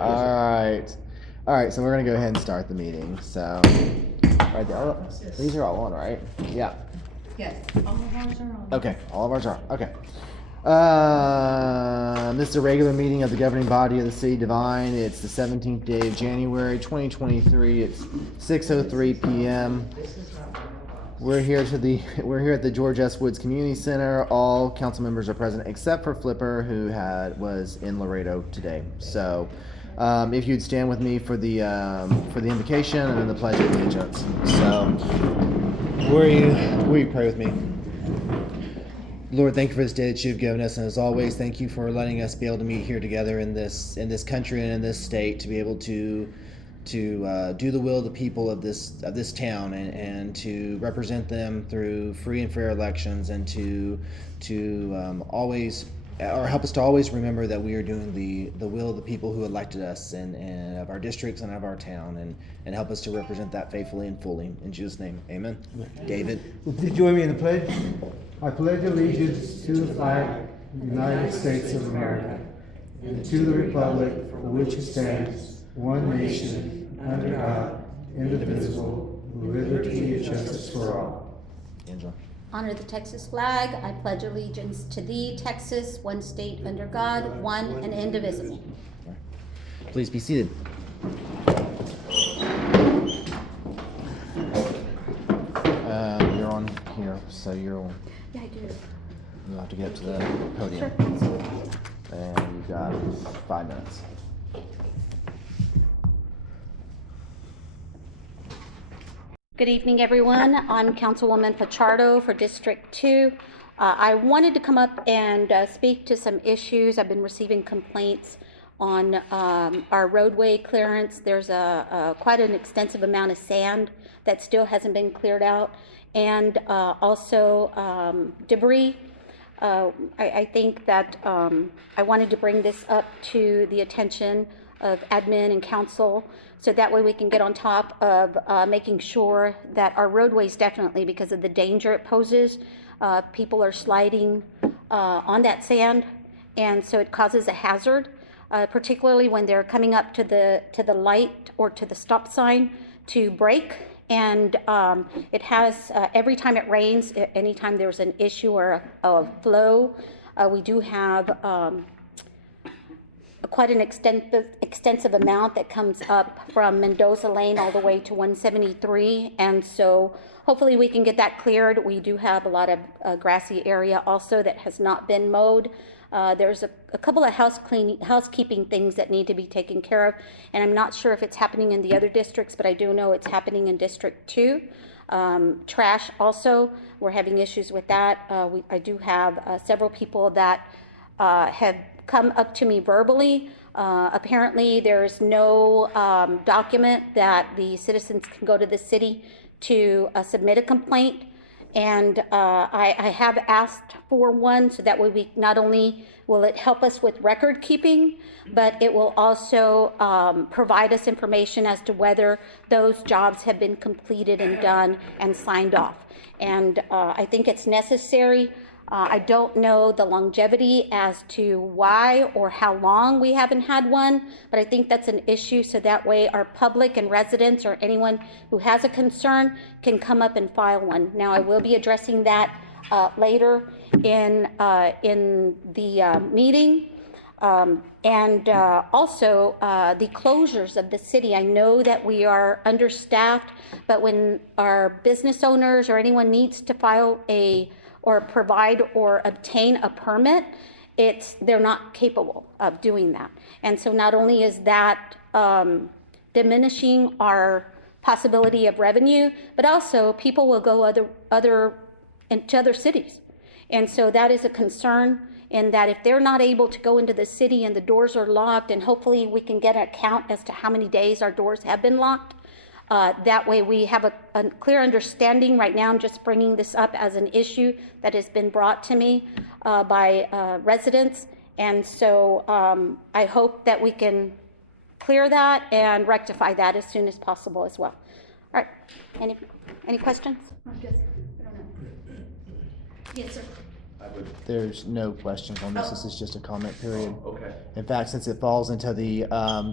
All right, so we're going to go ahead and start the meeting. So, right there. These are all on, right? Yeah. Yes, all of ours are on. Okay, all of ours are. Okay. This is a regular meeting of the governing body of the city Devine. It's the 17th day of January, 2023. It's 6:03 p.m. We're here at the George S. Woods Community Center. All council members are present except for Flipper, who was in Laredo today. So, if you'd stand with me for the invocation and then the pledge of allegiance. So, will you pray with me? Lord, thank you for this day that you've given us, and as always, thank you for letting us be able to meet here together in this country and in this state to be able to do the will of the people of this town and to represent them through free and fair elections, and to always, or help us to always remember that we are doing the will of the people who elected us and of our districts and of our town, and help us to represent that faithfully and fully. In Jesus' name, amen. David. Well, please join me in the pledge. I pledge allegiance to the flag of the United States of America and to the republic for which it stands, one nation, under God, indivisible, with liberty and justice for all. Angela. Honor the Texas flag. I pledge allegiance to thee, Texas, one state under God, one and indivisible. Please be seated. You're on here, so you'll have to get up to the podium. Sure. And you've got 5 minutes. Good evening, everyone. I'm Councilwoman Pichardo for District 2. I wanted to come up and speak to some issues. I've been receiving complaints on our roadway clearance. There's quite an extensive amount of sand that still hasn't been cleared out, and also debris. I think that I wanted to bring this up to the attention of admin and council, so that way we can get on top of making sure that our roadways, definitely because of the danger it poses, people are sliding on that sand, and so it causes a hazard, particularly when they're coming up to the light or to the stop sign to brake. And it has, every time it rains, anytime there's an issue or a flow, we do have quite an extensive amount that comes up from Mendoza Lane all the way to 173. And so hopefully we can get that cleared. We do have a lot of grassy area also that has not been mowed. There's a couple of housekeeping things that need to be taken care of, and I'm not sure if it's happening in the other districts, but I do know it's happening in District 2. Trash also, we're having issues with that. I do have several people that have come up to me verbally. Apparently there's no document that the citizens can go to the city to submit a complaint. And I have asked for one, so that way we not only will it help us with record keeping, but it will also provide us information as to whether those jobs have been completed and done and signed off. And I think it's necessary. I don't know the longevity as to why or how long we haven't had one, but I think that's an issue, so that way our public and residents or anyone who has a concern can come up and file one. Now, I will be addressing that later in the meeting. And also the closures of the city. I know that we are understaffed, but when our business owners or anyone needs to file or provide or obtain a permit, they're not capable of doing that. And so not only is that diminishing our possibility of revenue, but also people will go into other cities. And so that is a concern, in that if they're not able to go into the city and the doors are locked, and hopefully we can get a count as to how many days our doors have been locked. That way we have a clear understanding. Right now I'm just bringing this up as an issue that has been brought to me by residents. And so I hope that we can clear that and rectify that as soon as possible as well. All right, any questions? I don't know. Yes, sir. There's no questions on this. This is just a comment period. Okay. In fact, since it falls into the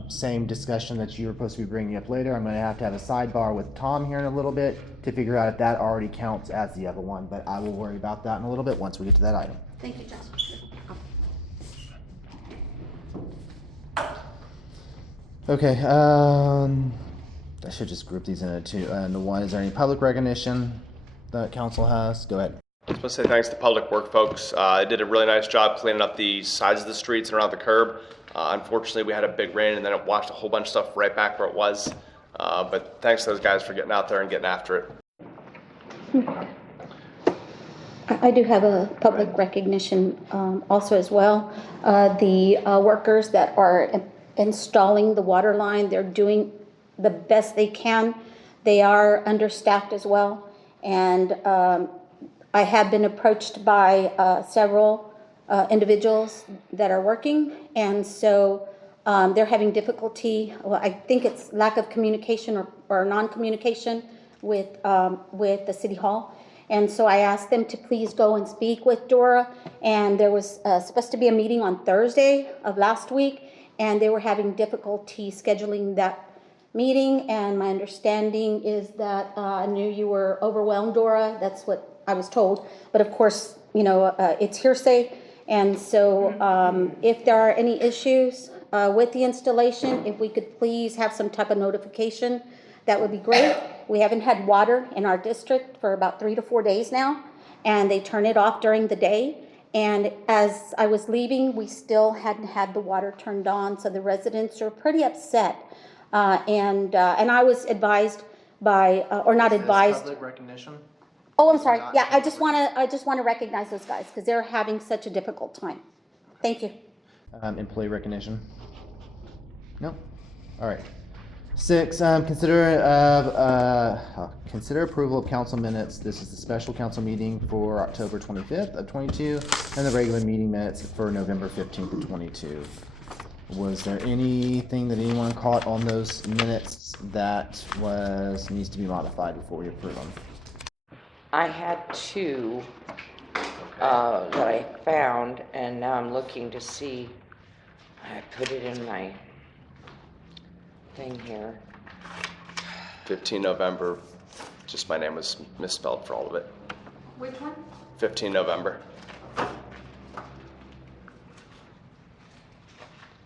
same discussion that you were supposed to be bringing up later, I'm going to have a sidebar with Tom here in a little bit to figure out if that already counts as the other one. But I will worry about that in a little bit once we get to that item. Thank you, Josh. Okay. I should just group these into one. Is there any public recognition that council has? Go ahead. I was supposed to say thanks to Public Work folks. They did a really nice job cleaning up the sides of the streets and around the curb. Unfortunately, we had a big rain and then it washed a whole bunch of stuff right back where it was. But thanks to those guys for getting out there and getting after it. I do have a public recognition also as well. The workers that are installing the water line, they're doing the best they can. They are understaffed as well. And I have been approached by several individuals that are working. And so they're having difficulty. Well, I think it's lack of communication or non-communication with the City Hall. And so I asked them to please go and speak with Dora. And there was supposed to be a meeting on Thursday of last week, and they were having difficulty scheduling that meeting. And my understanding is that I knew you were overwhelmed, Dora. That's what I was told. But of course, you know, it's hearsay. And so if there are any issues with the installation, if we could please have some type of notification, that would be great. We haven't had water in our district for about 3 to 4 days now, and they turn it off during the day. And as I was leaving, we still hadn't had the water turned on, so the residents are pretty upset. And I was advised by, or not advised. Public recognition. Oh, I'm sorry. Yeah, I just want to recognize those guys because they're having such a difficult time. Thank you. Employee recognition. No. All right. 6, consider approval of council minutes. This is the special council meeting for October 25th of 22 and the regular meeting minutes for November 15th of 22. Was there anything that anyone caught on those minutes that needs to be modified before we approve them? I had 2 that I found, and now I'm looking to see. I put it in my thing here. 15 November, just my name was misspelled for all of it. Which one? 15 November. Do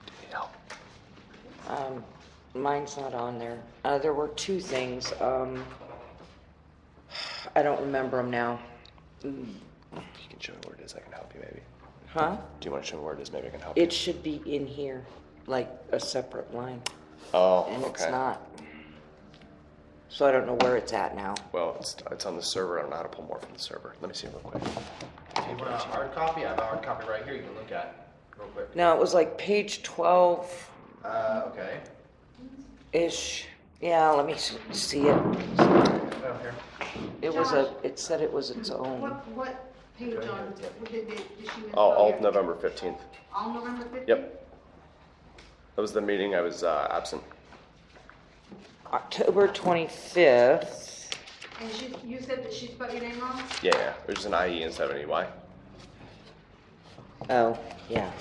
you need help? Mine's not on there. There were 2 things. I don't remember them now. If you can show me where it is, I can help you maybe. Huh? Do you want to show me where it is? Maybe I can help you. It should be in here, like a separate line, Oh, and okay. it's not. So I don't know where it's at now. Well, it's on the server. I don't know how to pull more from the server. Let me see real quick. If you want a hard copy, I have a hard copy right here you can look at real quick. No, it was like page 12-ish. Okay. Yeah, let me see it. Oh, here. It said it was its own. What page on, did she miss? All of November 15th. All November 15th? Yep. That was the meeting I was absent. October 25th. And you said that she spelled your name wrong? Yeah. There's just an IE instead of an EY. Oh, yeah,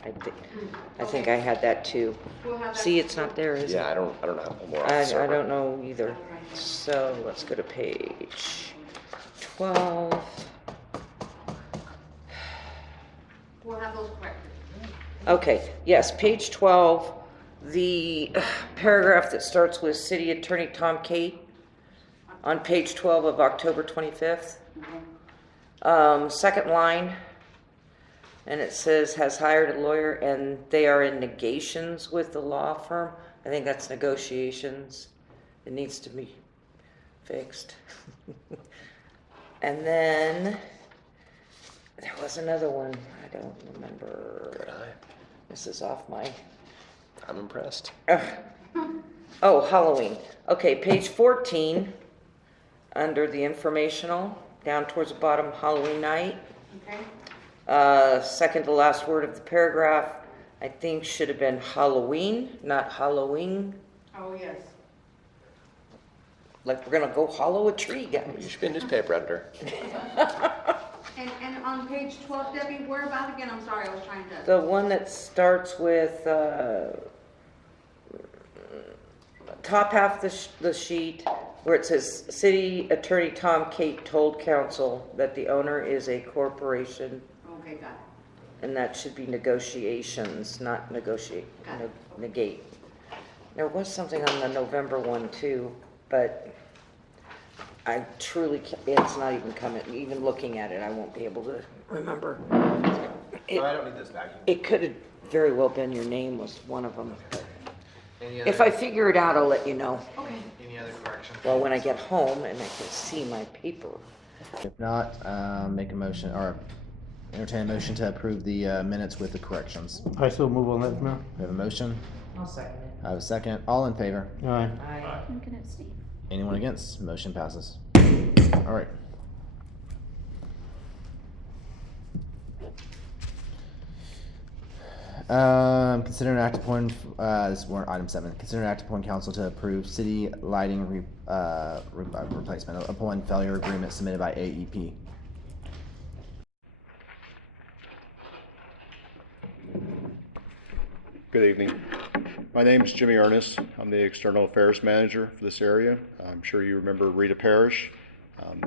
I think I had that too. We'll have that. See, it's not there, is it? Yeah, I don't know how to pull more off I the server. don't know either. So let's go to page 12. We'll have those corrected. Okay, yes, page 12, the paragraph that starts with City Attorney Tom Kate on page 12 of October 25th. Second line, and it says has hired a lawyer and they are in negations with the law firm. I think that's negotiations. It needs to be fixed. And then there was another one. I don't remember. Good eye. This is off my. I'm impressed. Oh, Halloween. Okay, page 14, under the informational, down towards the bottom, Halloween night. Okay. Second to last word of the paragraph, I think should have been Halloween, not Halloween. Oh, yes. Like we're gonna go hollow a tree, You guys. should be a newspaper editor. And on page 12, Debbie, where about again? I'm sorry, I was trying to. The one that starts with, top half the sheet where it says City Attorney Tom Kate told council that the owner is a corporation, Okay, got it. and that should be negotiations, not negotiate, Got it. negate. There was something on the November one too, but I truly can't, it's not even coming, even looking at it, I won't be able to remember. I don't need this back. It could have very well been your name was one of them. Any If I figure it out, I'll let you know. Okay. any other corrections? Well, when I get home and I can see my paper. If not, make a motion or entertain a motion to approve the minutes with the corrections. I still move on that, Mayor. We have a motion. I'll second it. I have a second. All in favor? Aye. I'm gonna abstain. Anyone against? Motion passes. All right. Consider an act upon, this is warrant item 7. Consider an act upon council to approve city lighting replacement upon failure agreement submitted by AEP. Good evening. My name is Jimmy Ernest. I'm the External Affairs Manager for this area. I'm sure you remember Rita Parrish.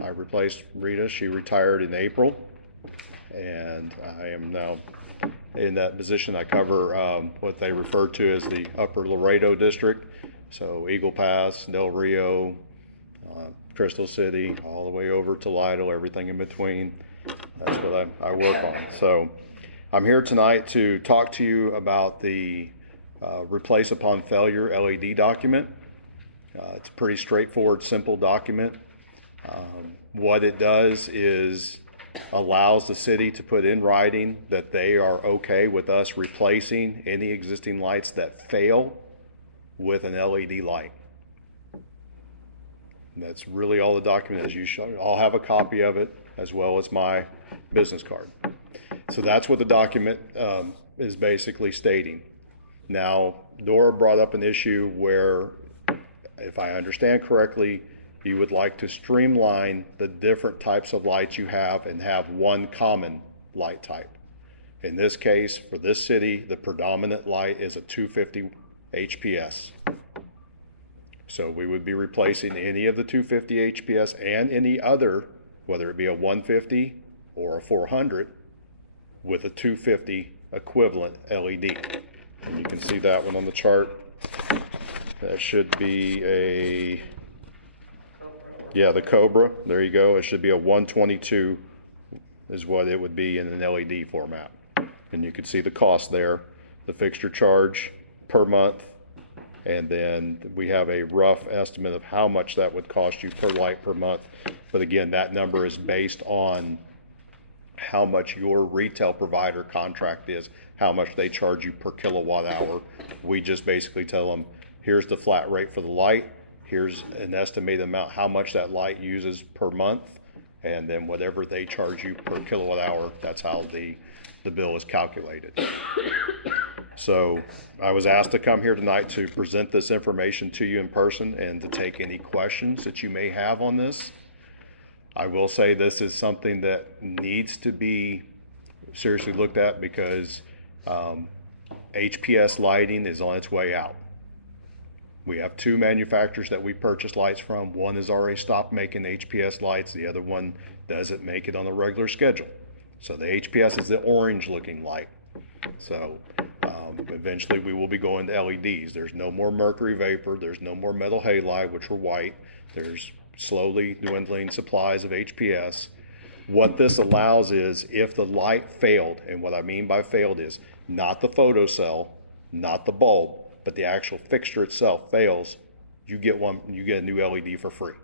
I replaced Rita. She retired in April, and I am now in that position. I cover what they refer to as the Upper Laredo District, so Eagle Pass, Del Rio, Crystal City, all the way over to Lido, everything in between. That's what I work on. So I'm here tonight to talk to you about the replace upon failure LED document. It's a pretty straightforward, simple document. What it does is allows the city to put in writing that they are okay with us replacing any existing lights that fail with an LED light. And that's really all the document is. You should all have a copy of it as well as my business card. So that's what the document is basically stating. Now, Dora brought up an issue where, if I understand correctly, you would like to streamline the different types of lights you have and have one common light type. In this case, for this city, the predominant light is a 250 HPS. So we would be replacing any of the 250 HPS and any other, whether it be a 150 or a 400, with a 250 equivalent LED. And you can see that one on the chart. That should be a, yeah, the Cobra, there you go. It should be a 122 is what it would be in an LED format. And you can see the cost there, the fixture charge per month, and then we have a rough estimate of how much that would cost you per light per month. But again, that number is based on how much your retail provider contract is, how much they charge you per kilowatt hour. We just basically tell them, here's the flat rate for the light, here's an estimated amount how much that light uses per month, and then whatever they charge you per kilowatt hour, that's how the bill is calculated. So I was asked to come here tonight to present this information to you in person and to take any questions that you may have on this. I will say this is something that needs to be seriously looked at because HPS lighting is on its way out. We have two manufacturers that we purchase lights from. One has already stopped making HPS lights. The other one doesn't make it on a regular schedule. So the HPS is the orange looking light. So eventually we will be going to LEDs. There's no more mercury vapor. There's no more metal halide, which were white. There's slowly dwindling supplies of HPS. What this allows is if the light failed, and what I mean by failed is not the photocell, not the bulb, but the actual fixture itself fails, you get a new LED for free.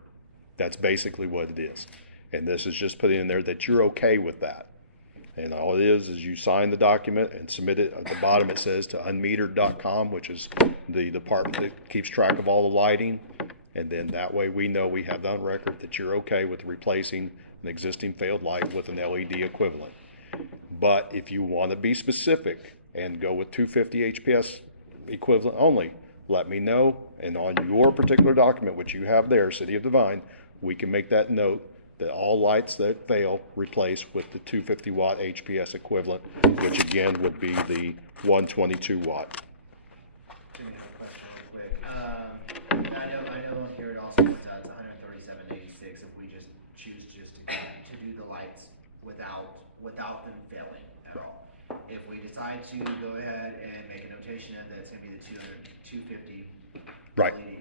That's basically what it is. And this is just putting in there that you're okay with that. And all it is you sign the document and submit it. At the bottom it says to unmetered.com, which is the department that keeps track of all the lighting. And then that way we know we have on record that you're okay with replacing an existing failed light with an LED equivalent. But if you want to be specific and go with 250 HPS equivalent only, let me know. And on your particular document, which you have there, City of Devine, we can make that note that all lights that fail replace with the 250 watt HPS equivalent, which again would be the 122 watt. Jimmy, I have a question real quick. I know here it also points out it's 137.86 if we just choose to do the lights without them failing at all. If we decide to go ahead and make a notation of that, it's gonna be the 250 Right. LED.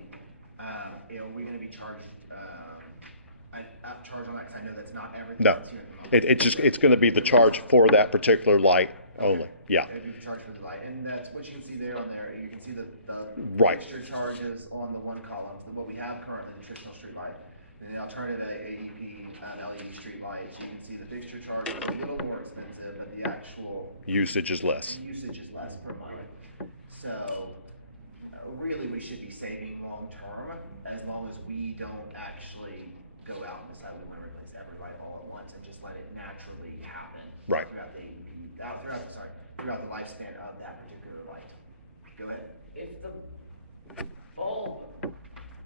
Are we gonna be charged, charge on that, cause I know that's not everything No, that's here at the moment. it's going to be the charge for that particular light only. Yeah. It'd be the charge for the light, and that's what you can see there on there. You can see the Right. extra charges on the one column. What we have currently, the traditional street light, and the alternative AEP LED street light. So you can see the fixture charge is a little more expensive, but the actual Usage is less. usage is less per month. So really, we should be saving long term as long as we don't actually go out and decide we want to replace every light all at once and just let it naturally happen Right. throughout the AEP, throughout the lifespan of that particular light. Go ahead. If the bulb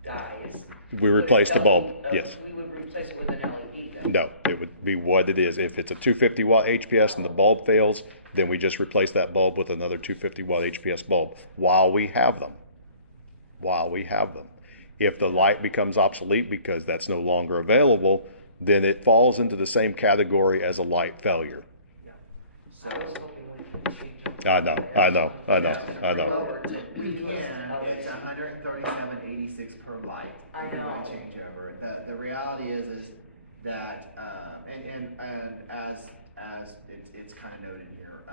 dies. We replace the bulb, yes. We would replace it with an LED then. No, it would be what it is. If it's a 250 watt HPS and the bulb fails, then we just replace that bulb with another 250 watt HPS bulb while we have them. If the light becomes obsolete because that's no longer available, then it falls into the same category as a light failure. I was hoping we could change it. I know. Lower to We reduce can, elevation. it's 137.86 per light. I if we know. Change over. The reality is that, and as it's kind of noted here,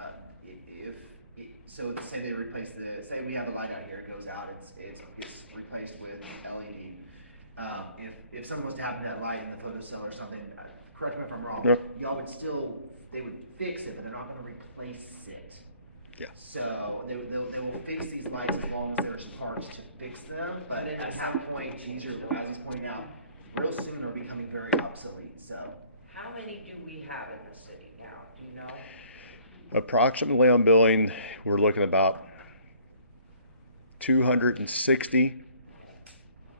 so say they replace say we have a light out here, it goes out, it gets replaced with LED. If someone was to happen to that light in the photo cell or something, correct me if I'm wrong, Yep. y'all would still, they would fix it, but they're not gonna replace it. Yeah. So they will fix these lights as long as there's parts to fix them, but at that point, as he's pointing out, real soon they're becoming very obsolete, so. How many do we have in the city now? Do you know? Approximately on billing, we're looking about 260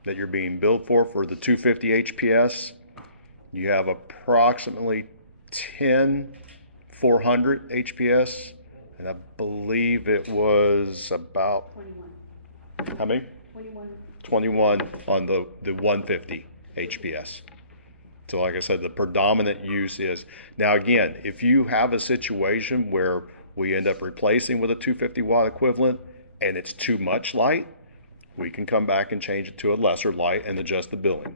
that you're being billed for the 250 HPS. You have approximately 10 400 HPS, and I believe it was about 21. how many? 21. 21 on the 150 HPS. So like I said, the predominant use is, now again, if you have a situation where we end up replacing with a 250 watt equivalent and it's too much light, we can come back and change it to a lesser light and adjust the billing.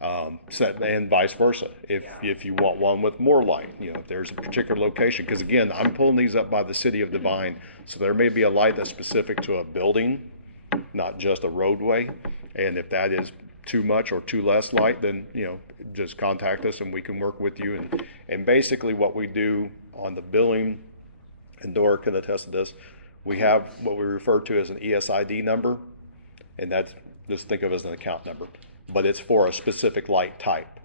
And vice versa. If you want one with more light, if there's a particular location, because again, I'm pulling these up by the city of Devine, so there may be a light that's specific to a building, not just a roadway. And if that is too much or too less light, then just contact us and we can work with you. And basically what we do on the billing, and Dora can attest to this, we have what we refer to as an ESID number, and that's, just think of it as an account number, but it's for a specific light type.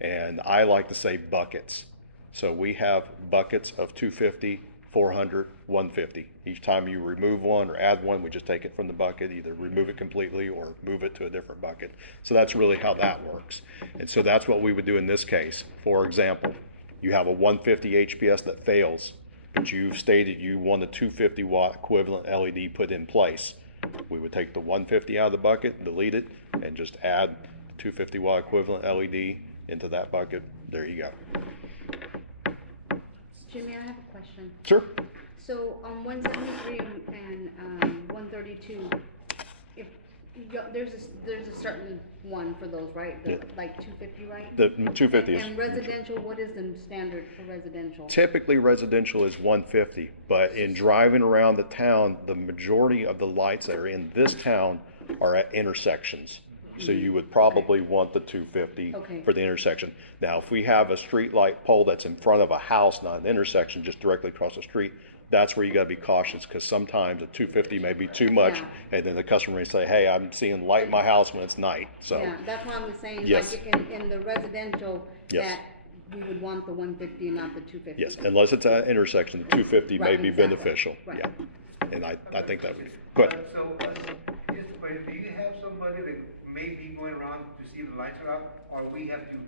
And I like to say buckets. So we have buckets of 250, 400, 150. Each time you remove one or add one, we just take it from the bucket, either remove it completely or move it to a different bucket. So that's really how that works. And so that's what we would do in this case. For example, you have a 150 HPS that fails, but you've stated you want a 250 watt equivalent LED put in place. We would take the 150 out of the bucket, delete it, and just add 250 watt equivalent LED into that bucket. There you go. Jimmy, I have a question. Sure. So on 173 and 132, if there's a certain one for those, right? Yeah. Like 250, right? The 250 is. And residential, what is the standard for residential? Typically residential is 150, but in driving around the town, the majority of the lights that are in this town are at intersections. So you would probably want the 250 Okay. for the intersection. Now, if we have a street light pole that's in front of a house, not an intersection, just directly across the street, that's where you gotta be cautious, because sometimes a 250 may be too much, Yeah. and then the customer may say, hey, I'm seeing light in my house when it's night, so. Yeah, that's what I was saying, Yes. like in the residential, Yes. that we would want the 150 and not the 250. Yes, unless it's at an intersection, the 250 may Right, be exactly. beneficial, Right. yeah. And I think that would, go ahead. So, just a question, do you have somebody that may be going around to see if the lights are out, or we have to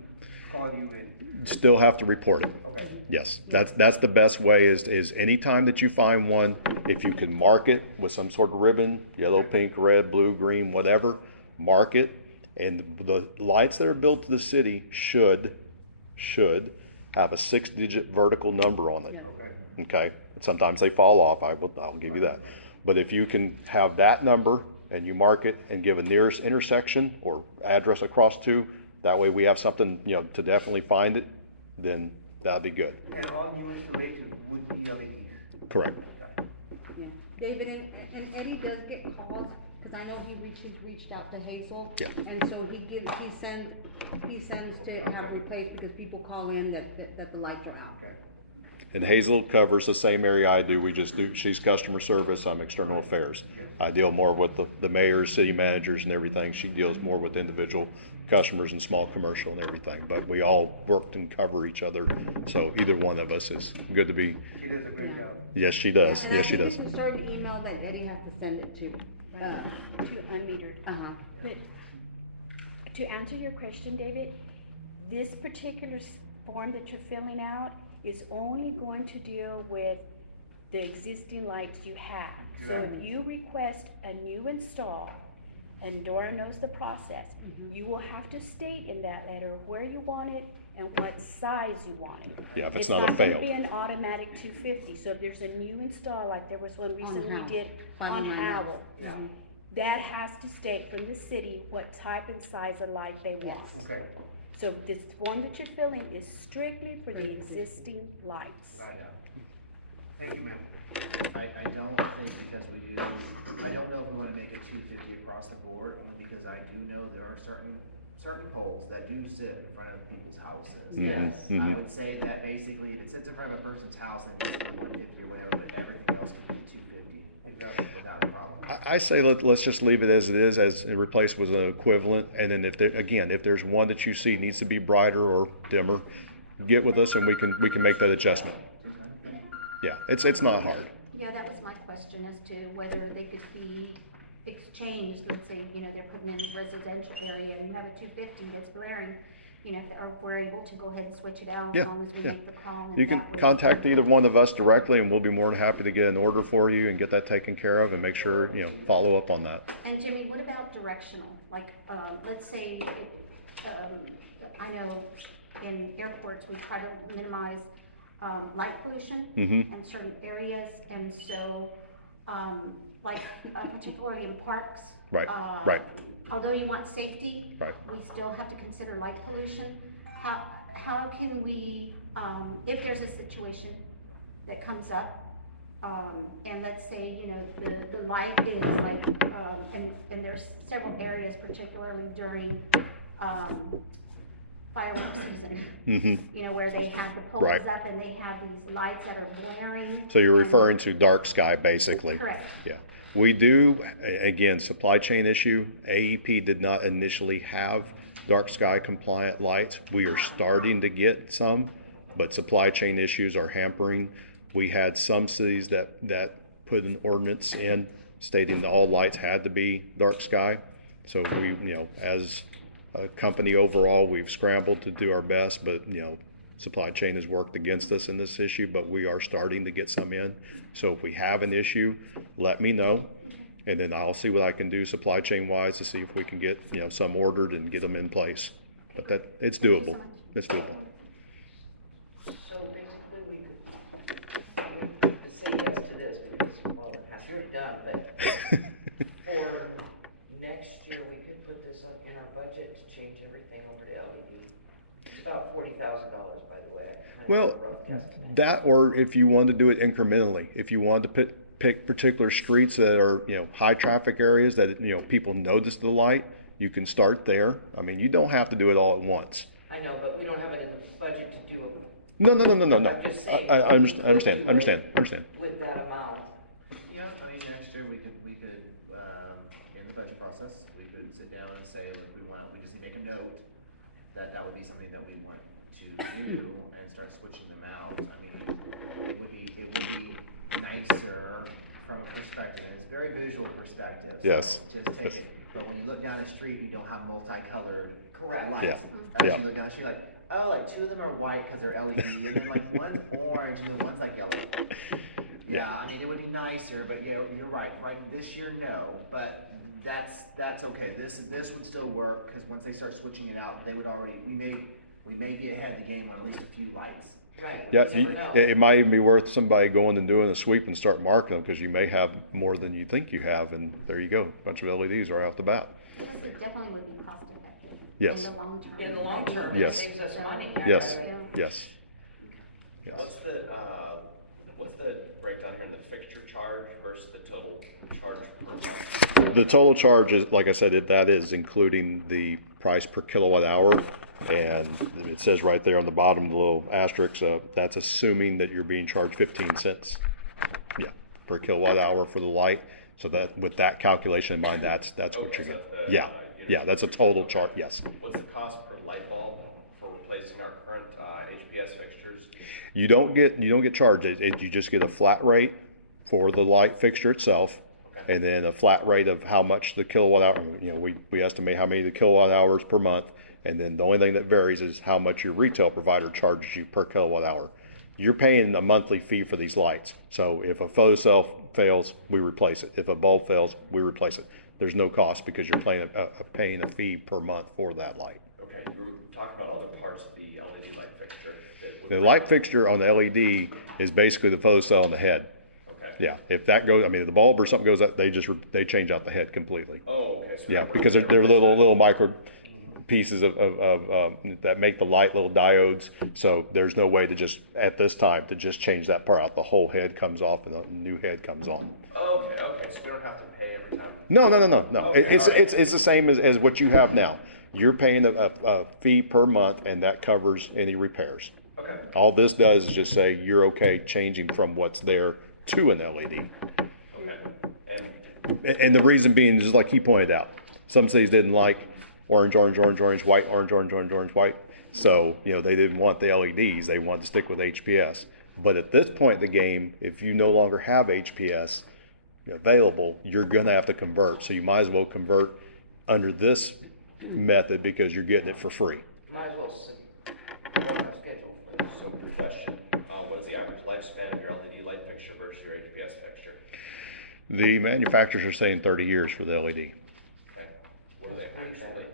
call you in. Still have to report it. Okay. Yes, that's the best way is anytime that you find one, if you can mark it with some sort of ribbon, yellow, pink, red, blue, green, whatever, mark it. And the lights that are built to the city should have a 6-digit vertical number on it. Yeah. Okay? Sometimes they fall off, I'll give you that. But if you can have that number and you mark it and give a nearest intersection or address across to, that way we have something, to definitely find it, then that'd be good. And all new installations would be LEDs. Correct. Yeah, David, and Eddie does get calls, cause I know he's reached out to Hazel. Yeah. And so he sends to have replaced because people call in that the lights are out. And Hazel covers the same area I do. She's customer service, I'm external affairs. I deal more with the mayors, city managers and everything. She deals more with individual customers and small commercial and everything. But we all work and cover each other. So either one of us is good to be. She does a great job. Yes, she does. And Yes, she I does. think it's a certain email that Eddie has to send it to. To unmetered. Uh-huh. But to answer your question, David, this particular form that you're filling out is only going to deal with the existing lights you have. So if you request a new install, and Dora knows the process, you will have to state in that letter where you want it and what size you want it. Yeah, if it's not a It's not fail. gonna be an automatic 250, so if there's a new install, like there was one recently we Howell. did By on my house. Howell. Yeah. That has to state from the city what type and size of light they want. Okay. So this form that you're filling is strictly for the existing lights. I know. Thank you, ma'am. I don't think because we do, I don't know if we wanna make it 250 across the board, only because I do know there are certain poles that do sit in front of people's houses. Mhm, mhm. I would say that basically if it sits in front of a person's house, then it's 150 or whatever, but everything else can be 250 without a problem. I say let's just leave it as it is, as it replaced with an equivalent. And then if there's one that you see needs to be brighter or dimmer, get with us and we can make that adjustment. Yeah, it's not hard. Yeah, that was my question as to whether they could be exchanged. Let's say, they're putting in a residential area and you have a 250 that's blaring, or we're able to go ahead and switch it out Yeah, as long as we yeah. make the call. And You can that way- contact either one of us directly and we'll be more than happy to get an order for you and get that taken care of and make sure, follow up on that. And Jimmy, what about directional? Like, let's say, I know in airports, we try to minimize light pollution Mhm. in certain areas, and so, particularly in parks. Right, right. Although you want safety. Right. We still have to consider light pollution. How can we, if there's a situation that comes up, and let's say, the light is like, and there's several areas, particularly during, fireworks season, Mhm. where they have the poles Right. up and they have these lights that are blaring. So you're and- referring to dark sky, basically. Correct. Yeah. We do, again, supply chain issue. AEP did not initially have dark sky compliant lights. We are starting to get some, but supply chain issues are hampering. We had some cities that put an ordinance in stating that all lights had to be dark sky. So we, as a company overall, we've scrambled to do our best, but, supply chain has worked against us in this issue, but we are starting to get some in. So if we have an issue, let me know, and then I'll see what I can do supply chain wise to see if we can get, some ordered and get them in place. But it's doable. It's doable. So basically, we could say yes to this because, well, it has to be done, but for next year, we could put this up in our budget to change everything over to LED. It's about $40,000, by the way. I kind of Well, did a rough guesstimate. that, or if you wanted to do it incrementally, if you wanted to pick particular streets that are, high traffic areas that, people notice the light, you can start there. I mean, you don't have to do it all at once. I know, but we don't have it in the budget to do it No. I'm just saying, I we understand. could do it Understand. with that amount. Yeah, I mean, next year we could, in the budget process, we could sit down and say, look, we just need to make a note that would be something that we want to do and start switching them out. I mean, it would be nicer from a perspective, and it's very visual perspective. So Yes. Just take it but when you look down the street, you don't have multicolored Correct. lights. Yeah. As Yeah. you look down the street, like, oh, like 2 of them are white because they're LED, and then like one's orange and then one's like yellow. Yeah, I mean, it would be nicer, but you're right. Right this year, no, but that's okay. This would still work because once they start switching it out, they would already we may be ahead of the game on at least a few lights. Right. Yeah, You never know. it might even be worth somebody going and doing a sweep and start marking them, because you may have more than you think you have, and there you go, a bunch of LEDs right off the bat. It definitely would be cost effective. Yes. In the long term. In the long term, it Yes. saves us money. Yes, Yeah. yes. Yes. What's the breakdown here in the fixture charge versus the total charge per? The total charge is, like I said, that is including the price per kilowatt hour, and it says right there on the bottom, the little asterisk, that's assuming that you're being charged 15 cents, yeah, per kilowatt hour for the light. So that, with that calculation in mind, that's what you're getting. Yeah, that's a total charge, yes. What's the cost per light bulb for replacing our current HPS fixtures? You don't get charged. You just get a flat rate for the light fixture itself, and then a flat rate of how much the kilowatt hour. You know, we estimate how many the kilowatt hours per month, and then the only thing that varies is how much your retail provider charges you per kilowatt hour. You're paying a monthly fee for these lights. So if a photo cell fails, we replace it. If a bulb fails, we replace it. There's no cost because you're paying a fee per month for that light. Okay, you were talking about other parts of the LED light fixture. The light fixture on the LED is basically the photo cell in the head. Okay. Yeah, if that goes, I mean, if the bulb or something goes out, they change out the head completely. Oh, okay. So Yeah, because they're little micro pieces of that make the light, little diodes. So there's no way to just, at this time, to just change that part out. The whole head comes off and a new head comes on. Okay, so we don't have to pay every time. No. Okay, It's the same as what you have now. You're paying a fee per month, and that covers any repairs. Okay. All this does is just say you're okay changing from what's there to an LED. Okay. And the reason being, just like he pointed out, some cities didn't like orange, white, orange, white. So, they didn't want the LEDs. They wanted to stick with HPS. But at this point in the game, if you no longer have HPS available, you're going to have to convert. So you might as well convert under this method because you're getting it for free. Might as well schedule for this. So, question, what is the average lifespan of your LED light fixture versus your HPS fixture? The manufacturers are saying 30 years for the LED. Okay. What are they actually?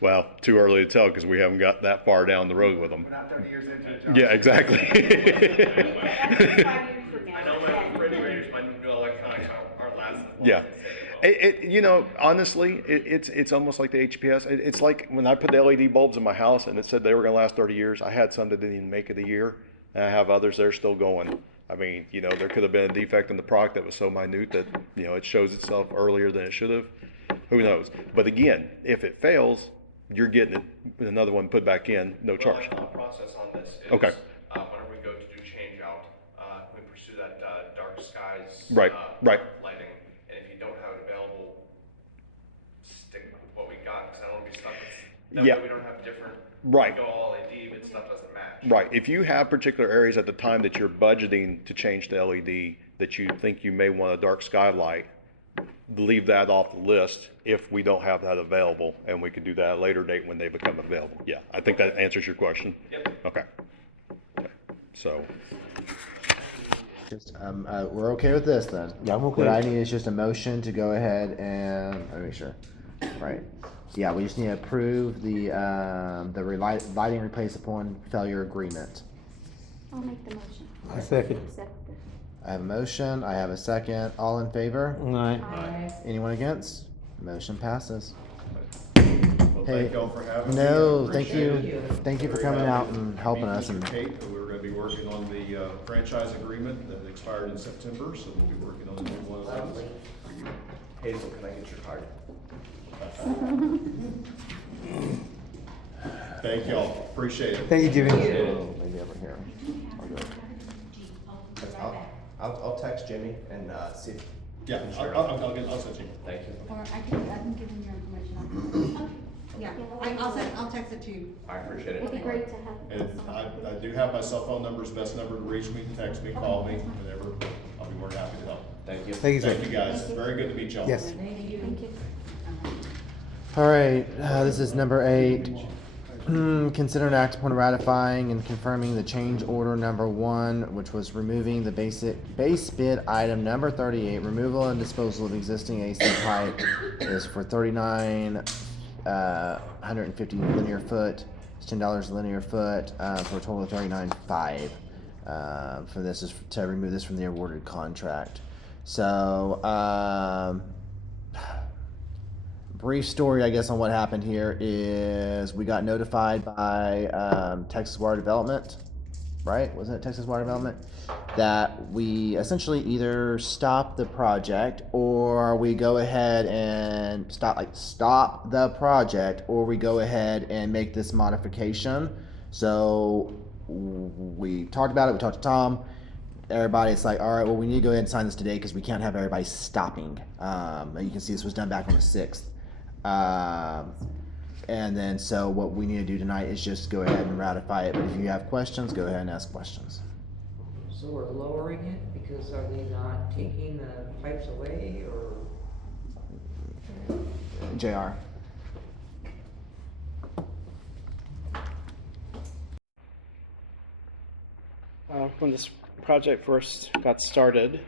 Well, too early to tell because we haven't got that far down the road with them. We're not 30 years into it, John. Yeah, exactly. I know my refrigerators, my new electronics aren't lasting as long Yeah. as they say they will. Honestly, it's almost like the HPS. It's like when I put the LED bulbs in my house and it said they were going to last 30 years. I had some that didn't even make it a year, and I have others that are still going. I mean, there could have been a defect in the product that was so minute that, it shows itself earlier than it should have. Who knows? But again, if it fails, you're getting it with another one put back in, no charge. Well, my thought process on this is, Okay. Whenever we go to do change out, we pursue that dark skies Right. lighting, and if you don't have it available, stick with what we got, because I don't want to be stuck with that Yeah. way we don't have different. Right. We go all LED, but stuff doesn't match. Right. If you have particular areas at the time that you're budgeting to change to LED that you think you may want a dark sky light, leave that off the list if we don't have that available, and we can do that at a later date when they become available. Yeah, I think that answers your question. Yep. Okay. So, We're okay with this then. Yeah, I'm okay. What I need is just a motion to go ahead and let me make sure. Right. Yeah, we just need to approve the lighting replace upon failure agreement. I'll make the motion. I second. I have a motion. I have a second. All in favor? Aye. Anyone against? Motion passes. well, Hey, thank y'all for having me. No, I thank appreciate you. it. Thank you for Very coming happy out to and helping meet us. Mr. And Kate. We're going to be working on the franchise agreement that expired in September, so we'll be working on the new one. Lovely. Hazel, can I get your card? Thank y'all. Appreciate it. Thank you, Jimmy. oh, maybe over here. I'll go. I'll text Jimmy and see if. Yeah, I'll send you. Thank you. Or I can give him your information. Yeah, I'll text it to you. I appreciate it. It'd be great to have. And I do have my cell phone number, best number to reach me, text me, call me, whatever. I'll be more than happy to help. Thank you. Thank you, sir. Thank you guys. Very good to meet y'all. Yes. Thank you. All right, this is number 8. Consider an act upon ratifying and confirming the change order number 1, which was removing the base bid item number 38, removal and disposal of existing AC pipe is for 150 linear foot. It's $10 a linear foot for a total of 39.5. For this is to remove this from the awarded contract. So. Brief story, I guess, on what happened here is we got notified by Texas Water Development, right? Wasn't it Texas Water Development? That we essentially either stop the project or we go ahead and stop the project, or we go ahead and make this modification. So we talked about it, we talked to Tom. Everybody, it's like, all right, well, we need to go ahead and sign this today because we can't have everybody stopping. You can see this was done back on the 6th. And then so what we need to do tonight is just go ahead and ratify it. But if you have questions, go ahead and ask questions. So we're lowering it because are they not taking the pipes away or? JR. When this project first got started,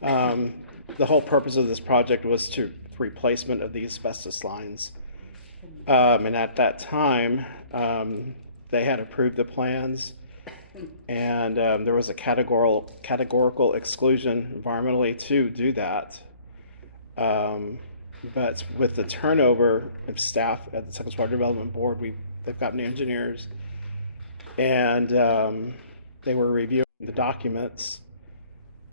the whole purpose of this project was to replacement of the asbestos lines. And at that time, they had approved the plans, and there was a categorical exclusion environmentally to do that. But with the turnover of staff at the Texas Water Development Board, they've got new engineers, and they were reviewing the documents,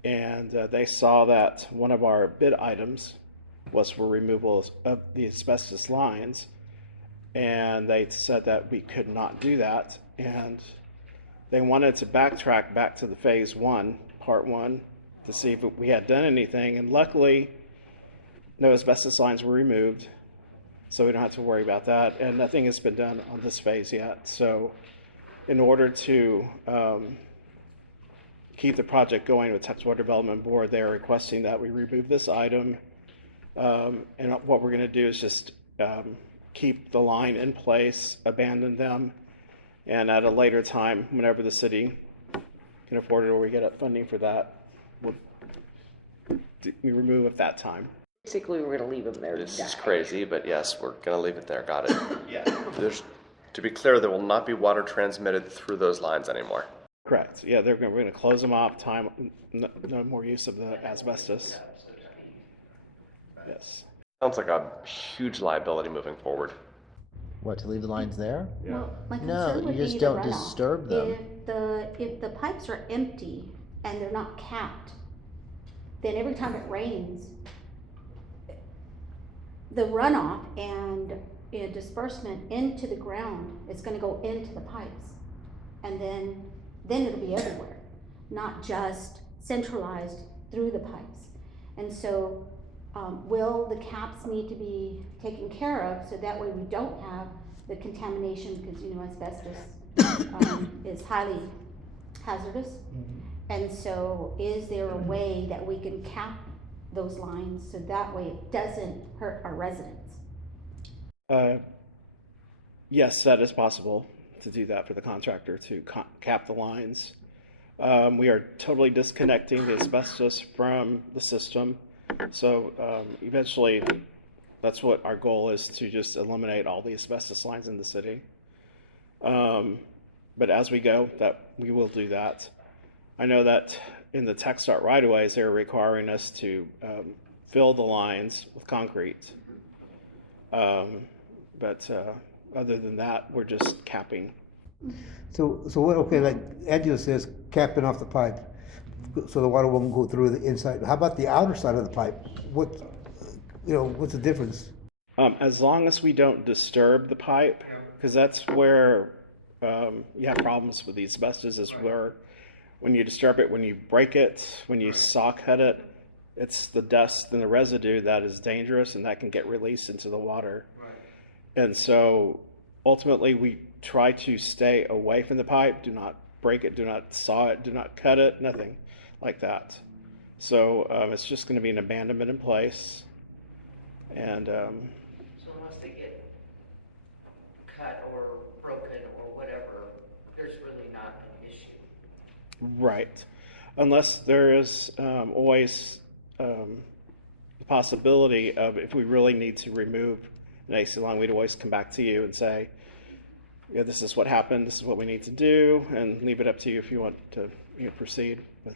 and they saw that one of our bid items was for removal of the asbestos lines, and they said that we could not do that, and they wanted to backtrack back to the phase 1, part 1, to see if we had done anything, and luckily no asbestos lines were removed, so we don't have to worry about that, and nothing has been done on this phase yet. So in order to keep the project going with Texas Water Development Board, they are requesting that we remove this item. And what we're going to do is just keep the line in place, abandon them, and at a later time, whenever the city can afford it or we get funding for that, we remove at that time. Basically, we're gonna leave them there to This die. is crazy, but yes, we're gonna leave it there. Got it. Yeah. To be clear, there will not be water transmitted through those lines anymore. Correct. Yeah, we're going to close them off. No more use of the asbestos. Yes. Sounds like a huge liability moving forward. What, to leave the lines there? Well, my No, concern you would just be the don't runoff. disturb them. If the pipes are empty and they're not capped, then every time it rains, the runoff and disbursement into the ground is gonna go into the pipes. And then it'll be everywhere, not just centralized through the pipes. And so, will the caps need to be taken care of so that way we don't have the contamination, because asbestos is highly hazardous. And so is there a way that we can cap those lines so that way it doesn't hurt our residents? Yes, that is possible to do that for the contractor to cap the lines. We are totally disconnecting the asbestos from the system. So eventually, that's what our goal is, to just eliminate all the asbestos lines in the city. But as we go, we will do that. I know that in the TechStart right-of-ways, they're requiring us to fill the lines with concrete. But other than that, we're just capping. So what, okay, like Angela says, capping off the pipe, so the water won't go through the inside. How about the outer side of the pipe? What's the difference? As long as we don't disturb the pipe, because that's where you have problems with the asbestos, is where when you disturb it, when you break it, when you saw cut it, it's the dust and the residue that is dangerous, and that can get released into the water. Right. And so ultimately we try to stay away from the pipe. Do not break it, do not saw it, do not cut it, nothing like that. So it's just going to be an abandonment in place. And So unless they Right. Unless there is always the possibility of, if we really need to remove an AC line, we'd always come back to you and say, yeah, this is what happened, this is what we need to do, and leave it up to you if you want to proceed with,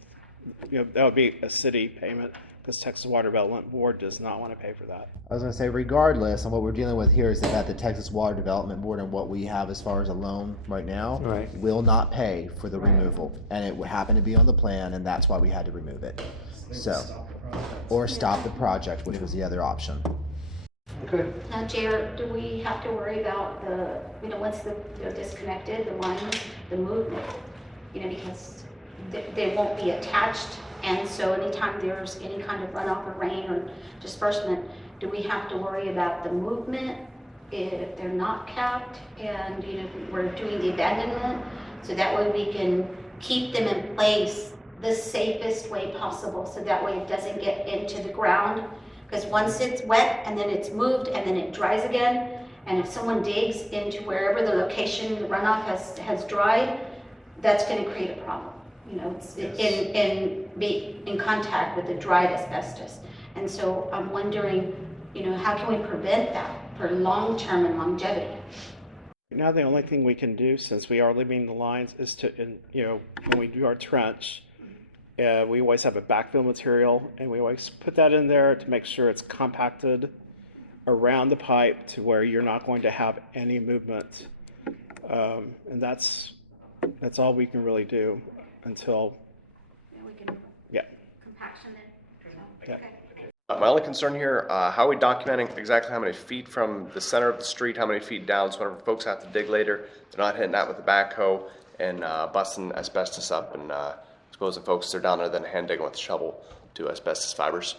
that would be a city payment, because Texas Water Development Board does not want to pay for that. I was going to say, regardless, and what we're dealing with here is that the Texas Water Development Board and what we have as far as a loan right now will not pay for the removal. And it would happen to be on the plan, and that's why we had to remove it. So, or stop the project, which was the other option. Okay. Now, Jared, do we have to worry about once they're disconnected, the lines, the movement? Because they won't be attached, and so anytime there's any kind of runoff or rain or disbursement, do we have to worry about the movement if they're not capped? And we're doing the abandonment, so that way we can keep them in place the safest way possible, so that way it doesn't get into the ground. Because once it's wet and then it's moved and then it dries again, and if someone digs into wherever the location the runoff has dried, that's going to create a problem. It's be in contact with the dried asbestos. And so I'm wondering, how can we prevent that for long-term and longevity? Now the only thing we can do, since we are leaving the lines, is to, when we do our trench, we always have a backfill material, and we always put that in there to make sure it's compacted around the pipe to where you're not going to have any movement. And that's all we can really do until, We can compaction it. yeah. Okay. My only concern here, how are we documenting exactly how many feet from the center of the street, how many feet down, so whenever folks have to dig later, they're not hitting that with a backhoe and busting asbestos up and exposing folks that are down there then hand digging with a shovel to asbestos fibers.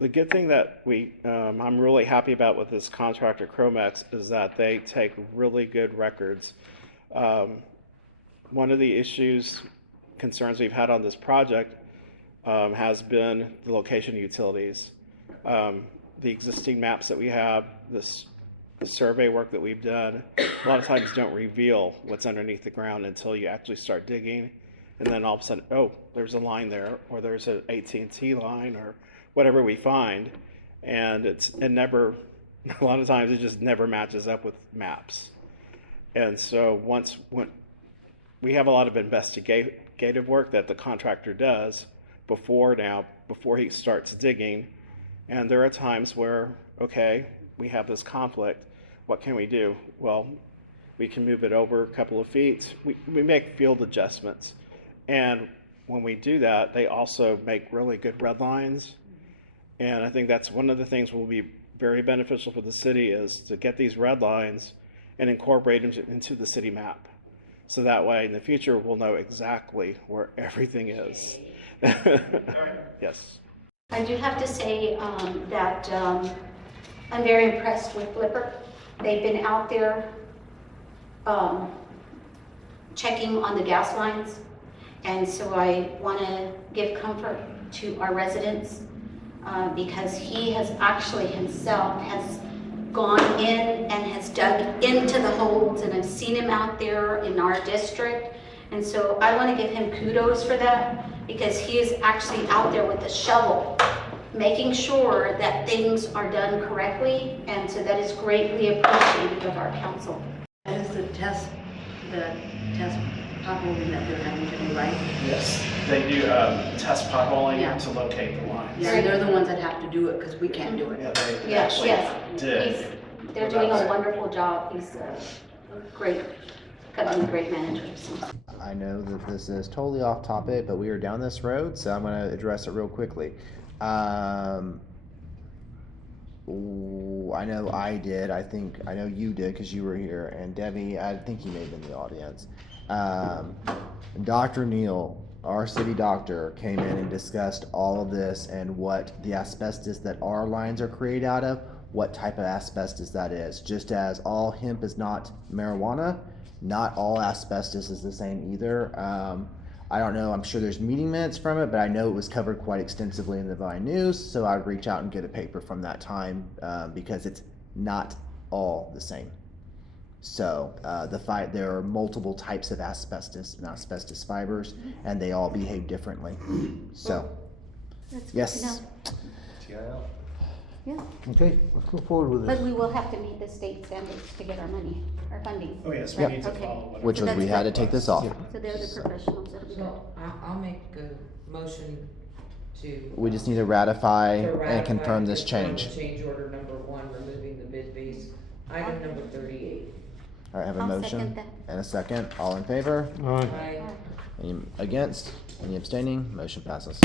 The good thing that I'm really happy about with this contractor, Chromex, is that they take really good records. One of the concerns we've had on this project has been the location of utilities. The existing maps that we have, the survey work that we've done, a lot of times don't reveal what's underneath the ground until you actually start digging. And then all of a sudden, oh, there's a line there, or there's an AT&T line, or whatever we find. And it never, a lot of times it just never matches up with maps. And so when we have a lot of investigative work that the contractor does before he starts digging. And there are times where, okay, we have this conflict. What can we do? Well, we can move it over a couple of feet. We make field adjustments. And when we do that, they also make really good red lines. And I think that's one of the things will be very beneficial for the city, is to get these red lines and incorporate them into the city map. So that way in the future, we'll know exactly where everything is. Yes. I do have to say that I'm very impressed with Flipper. They've been out there checking on the gas lines. And so I want to give comfort to our residents because he has actually himself has gone in and has dug into the holes, and I've seen him out there in our district. And so I want to give him kudos for that, because he is actually out there with a shovel making sure that things are done correctly, and so that is greatly appreciated of our council. That is the test potholing that they're having to do, right? Yes, they do test potholing Yeah. to locate the lines. Yeah, they're the ones that have to do it because we can't do it. Yeah, they Yes, actually yes. did. They're doing a wonderful job. He's great, got a great manager. So. I know that this is totally off topic, but we are down this road, so I'm going to address it real quickly. I know I did. I know you did because you were here, and Debbie, I think you may have been in the audience. Dr. Neal, our city doctor, came in and discussed all of this and what the asbestos that our lines are created out of, what type of asbestos that is. Just as all hemp is not marijuana, not all asbestos is the same either. I don't know, I'm sure there's meeting minutes from it, but I know it was covered quite extensively in the Devine News, so I'd reach out and get a paper from that time because it's not all the same. So there are multiple types of asbestos and asbestos fibers, and they all behave differently. So, That's good to yes. know. Yeah, Okay, let's go forward with but this. we will have to meet the state standards to get our money, our funding. Oh, yes, we Right, need to okay. follow whatever. Which was, that's we had to good. take this off. So they're the professionals, that'll be good. So I'll make a motion to. We just need to ratify to and ratify confirm and this confirm change. Change order number 1, removing the bid base, item number 38. All right, have a I'll motion second that. and a second. All in favor? All right. Aye. Any against? Any abstaining? Motion passes.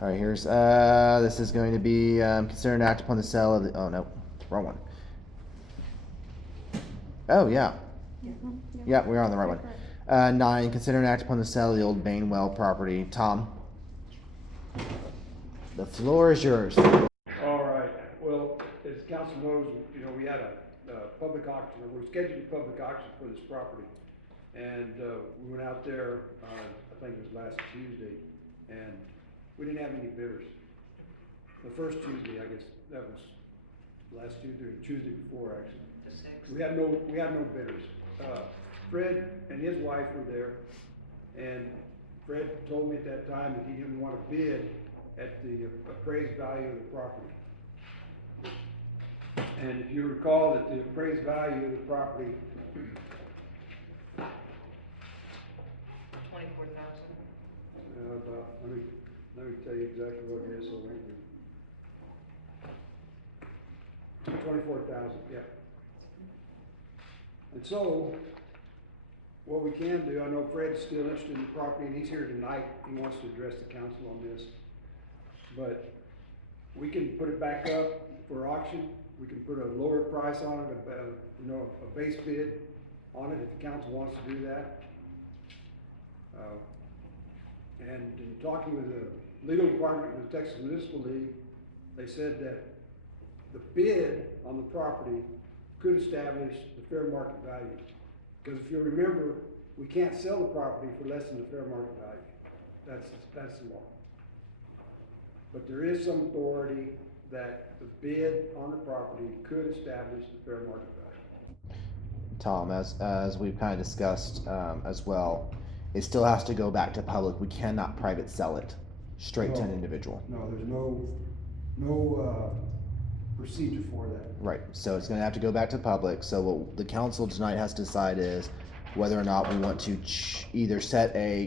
All right, here's, this is going to be, consider an act upon the sale of the, oh no, wrong one. Oh, yeah. Yeah, we're on the right one. 9, consider an act upon the sale of the old Bainwell property. Tom? The floor is yours. All right, well, as council knows, you know, we had a public auction, or we're scheduled a public auction for this property. And, we went out there, I think it was last Tuesday, and we didn't have any bidders. The first Tuesday, I guess, that was last Tuesday, or Tuesday before, actually. We had no bidders. Fred and his wife were there, and Fred told me at that time that he didn't want to bid at the appraised value of the property. And if you recall that the appraised value of the property, 24,000. about, let me tell you exactly what it is, so we 24,000, yeah. And so, what we can do, I know Fred's still interested in the property, and he's here tonight, he wants to address the council on this. But we can put it back up for auction, we can put a lower price on it, a base bid on it if the council wants to do that. And in talking with the legal department of the Texas Municipal League, they said that the bid on the property could establish the fair market value. Because if you remember, we can't sell the property for less than the fair market value. That's the law. But there is some authority that the bid on the property could establish the fair market value. Tom, as we've kind of discussed as well, it still has to go back to public. We cannot private sell it straight to an individual. No, there's no procedure for that. Right, so it's gonna have to go back to public. So what the council tonight has to decide is whether or not we want to either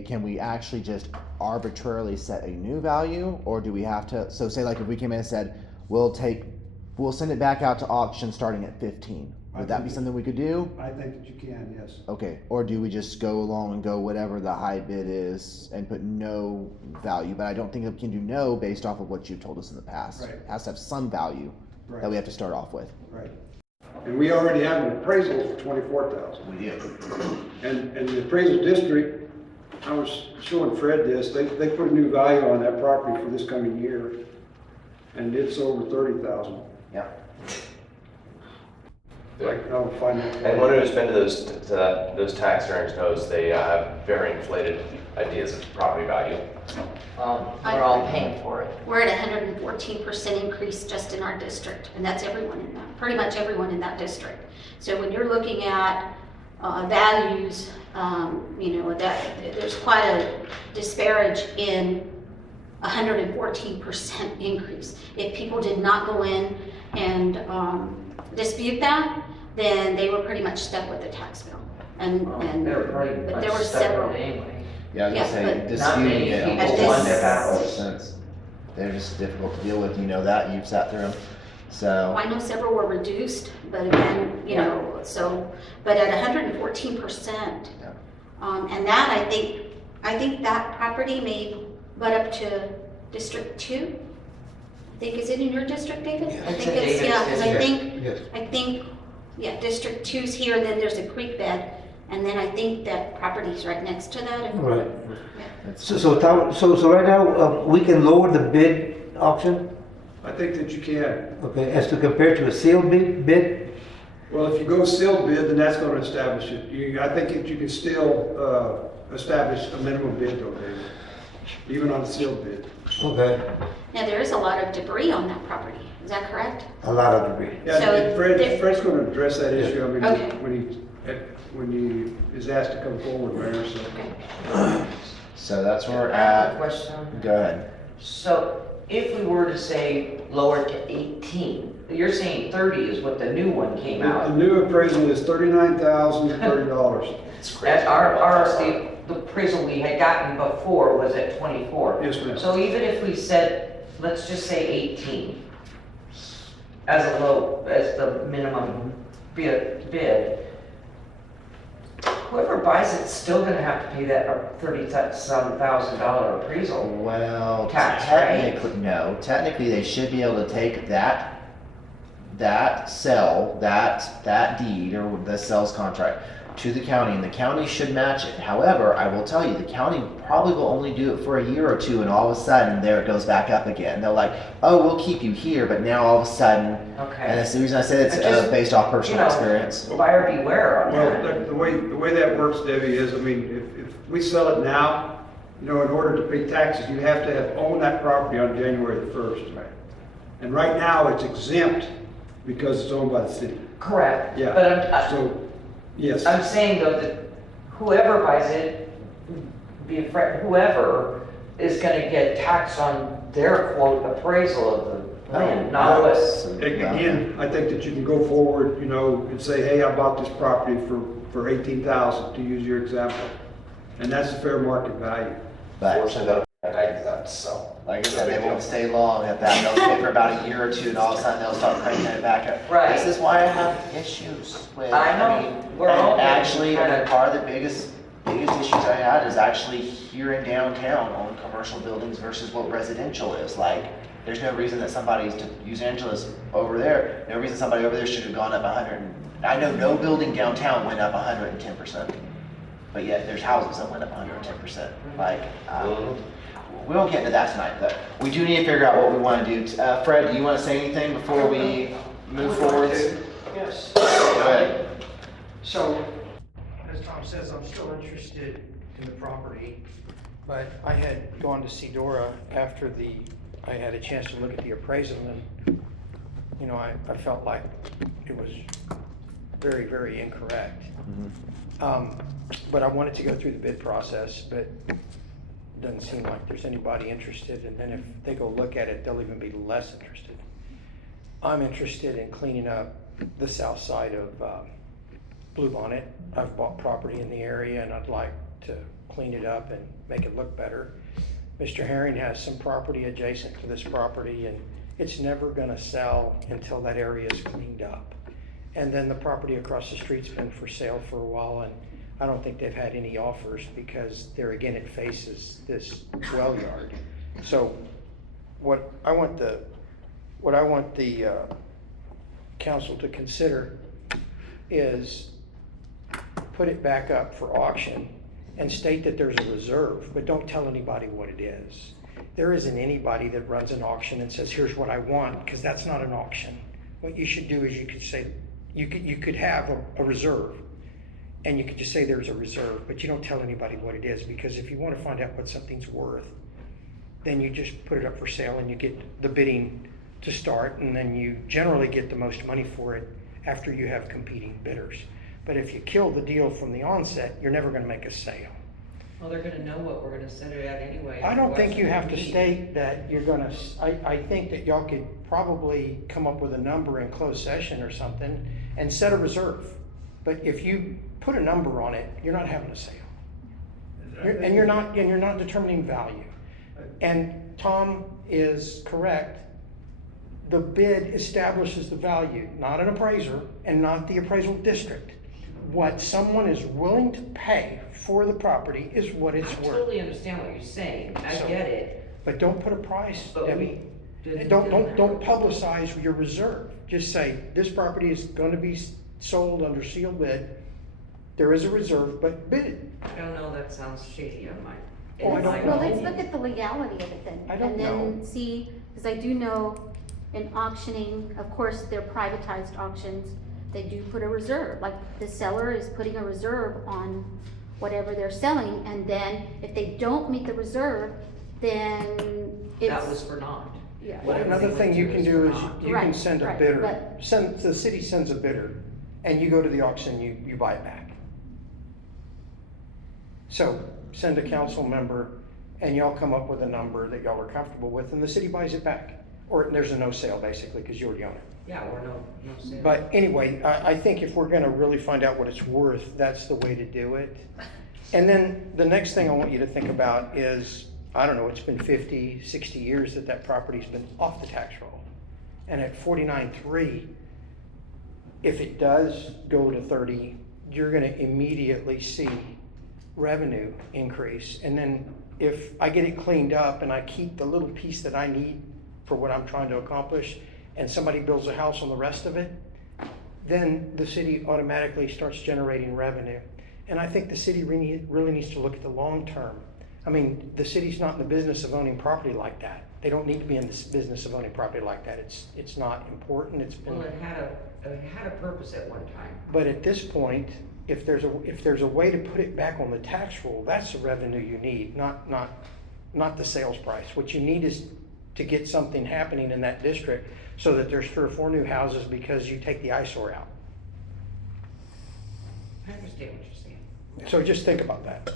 can we actually just arbitrarily set a new value, or do we have to, so say like if we came in and said, we'll send it back out to auction starting at 15. Would that be something we could do? I think that you can, yes. Okay, or do we just go along and go whatever the high bid is and put no value? But I don't think we can do no based off of what you've told us in the past. Right. It has to have some value that we have to start off with. Right. And we already have an appraisal for 24,000. We do. And the appraisal district, I was showing Fred this, they put a new value on that property for this coming year, and it's over 30,000. Yeah. I'll find that. Anyone who's been to those tax hearings knows they have very inflated ideas of property value. We're all paying for it. We're at 114% increase just in our district, and that's everyone in that, pretty much everyone in that district. So when you're looking at values, there's quite a disparage in 114% increase. If people did not go in and dispute that, then they were pretty much stuck with the tax bill. But there were several. Anyway. Yeah, I was gonna say, Not disputing many it people almost want makes their no sense. They're just difficult to deal with, you know that, you've sat through them, so. I know several were reduced, but again, but at 114%. Yeah. And that, I think that property may butt up to District 2. I think, is it in your district, David? I It's think in it's, David's yeah, because district. I think, District 2's here, and then there's a creek bed, and then I think that property's right next to that. Right. Yeah. So right now, we can lower the bid auction, I think that you can. okay, as to compare to a sealed bid? Well, if you go sealed bid, then that's going to establish it. I think that you can still establish a minimum bid though, David. even on a sealed bid. Okay, Now, there is a lot of debris on that property, is that correct? a lot of debris. Yeah, So and Fred, there- Fred's gonna address that issue, I mean, Okay. when he is asked to come forward, Mayor, so. So that's where we're I have a at. question. Go ahead. So if we were to say lower to 18, you're saying 30 is what the new one came The out. new appraisal is $39,030. That the appraisal we had gotten before was at 24. Yes, ma'am. So even if we said, let's just say 18 as the minimum bid, whoever buys it's still gonna have to pay that $37,000 appraisal. Well, Tax, right? technically, no. Technically, they should be able to take that deed or the sales contract to the county, and the county should match it. However, I will tell you, the county probably will only do it for a year or two, and all of a sudden, there it goes back up again. They're like, "Oh, we'll keep you here," but now all of a sudden, Okay. and that's the reason I said it's I just- based off personal experience. Buyer beware on Well, that. the way that works, Debbie, is, I mean, if we sell it now, in order to pay taxes, you have to have owned that property on January the 1st. And right now, it's exempt because it's owned by the city. Correct. Yeah, But so, yes. I'm saying though that whoever buys it, whoever is gonna get taxed on their quote appraisal of the land, not us. Again, I think that you can go forward, and say, hey, I bought this property for 18,000, to use your example. And that's the fair market value. But Fortunately, that, so. like I said, they won't stay long at that. They'll stay for about a year or two, and all of a sudden they'll start cranking it back up. Right. This is why I have issues with. I know. mean, We're all and actually, getting and then part of the biggest issues I had is actually here in downtown on commercial buildings versus what residential is. Like, there's no reason that somebody's, to use Angela's over there, no reason somebody over there should have gone up 100. I know no building downtown went up 110%, but yet there's houses that went up 110%. Like, we won't get into that tonight, but we do need to figure out what we want to do. Fred, do you want to say anything before we move forward? Yes. Go ahead. So, as Tom says, I'm still interested in the property, but I had gone to see Dora after I had a chance to look at the appraisal, and, I felt like it was very, very incorrect. But I wanted to go through the bid process, but it doesn't seem like there's anybody interested, and then if they go look at it, they'll even be less interested. I'm interested in cleaning up the south side of Blue Bonnet. I've bought property in the area, and I'd like to clean it up and make it look better. Mr. Herring has some property adjacent to this property, and it's never gonna sell until that area is cleaned up. And then the property across the street's been for sale for a while, and I don't think they've had any offers because there again, it faces this well yard. So what I want the council to consider is put it back up for auction and state that there's a reserve, but don't tell anybody what it is. There isn't anybody that runs an auction and says, here's what I want, because that's not an auction. What you should do is you could say, you could have a reserve, and you could just say there's a reserve, but you don't tell anybody what it is, because if you want to find out what something's worth, then you just put it up for sale and you get the bidding to start, and then you generally get the most money for it after you have competing bidders. But if you kill the deal from the onset, you're never going to make a sale. Well, they're gonna know what we're gonna set it at anyway. I don't think you otherwise have to we need- state that you're gonna, I think that y'all could probably come up with a number in closed session or something and set a reserve. But if you put a number on it, you're not having a sale. And you're not determining value. And Tom is correct. The bid establishes the value, not an appraiser and not the appraisal district. What someone is willing to pay for the property is what it's I worth. totally understand what you're saying, I get it. But don't put a price, But Debbie. we didn't Don't do that. publicize your reserve. Just say, this property is gonna be sold under sealed bid. There is a reserve, but bid it. I don't know, that sounds shady on my. Oh, I don't Well, know. let's look at the legality of it then. I don't And then see, because I do know in auctioning, of course, they're privatized auctions, they do put a reserve. Like the seller is putting a reserve on whatever they're selling, and then if they don't meet the reserve, then it's. That was for naught. Yeah. Whatever Another they thing went you to can is do for is naught. you can Right, send a right, bidder, but- the city sends a bidder, and you go to the auction, you buy it back. So, send a council member, and y'all come up with a number that y'all are comfortable with, and the city buys it back. Or there's a no sale, basically, because you already own it. Yeah, or no sale. But anyway, I think if we're gonna really find out what it's worth, that's the way to do it. And then the next thing I want you to think about is, I don't know, it's been 50, 60 years that that property's been off the tax roll. And at 49.3, if it does go to 30, you're gonna immediately see revenue increase. And then if I get it cleaned up and I keep the little piece that I need for what I'm trying to accomplish, and somebody builds a house on the rest of it, then the city automatically starts generating revenue. And I think the city really needs to look at the long term. I mean, the city's not in the business of owning property like that. They don't need to be in the business of owning property like that. It's not important. It's been. Well, it had a purpose at one time. But at this point, if there's a way to put it back on the tax roll, that's the revenue you need, not the sales price. What you need is to get something happening in that district so that there's 3 or 4 new houses because you take the eyesore out. I understand what you're saying. So just think about that.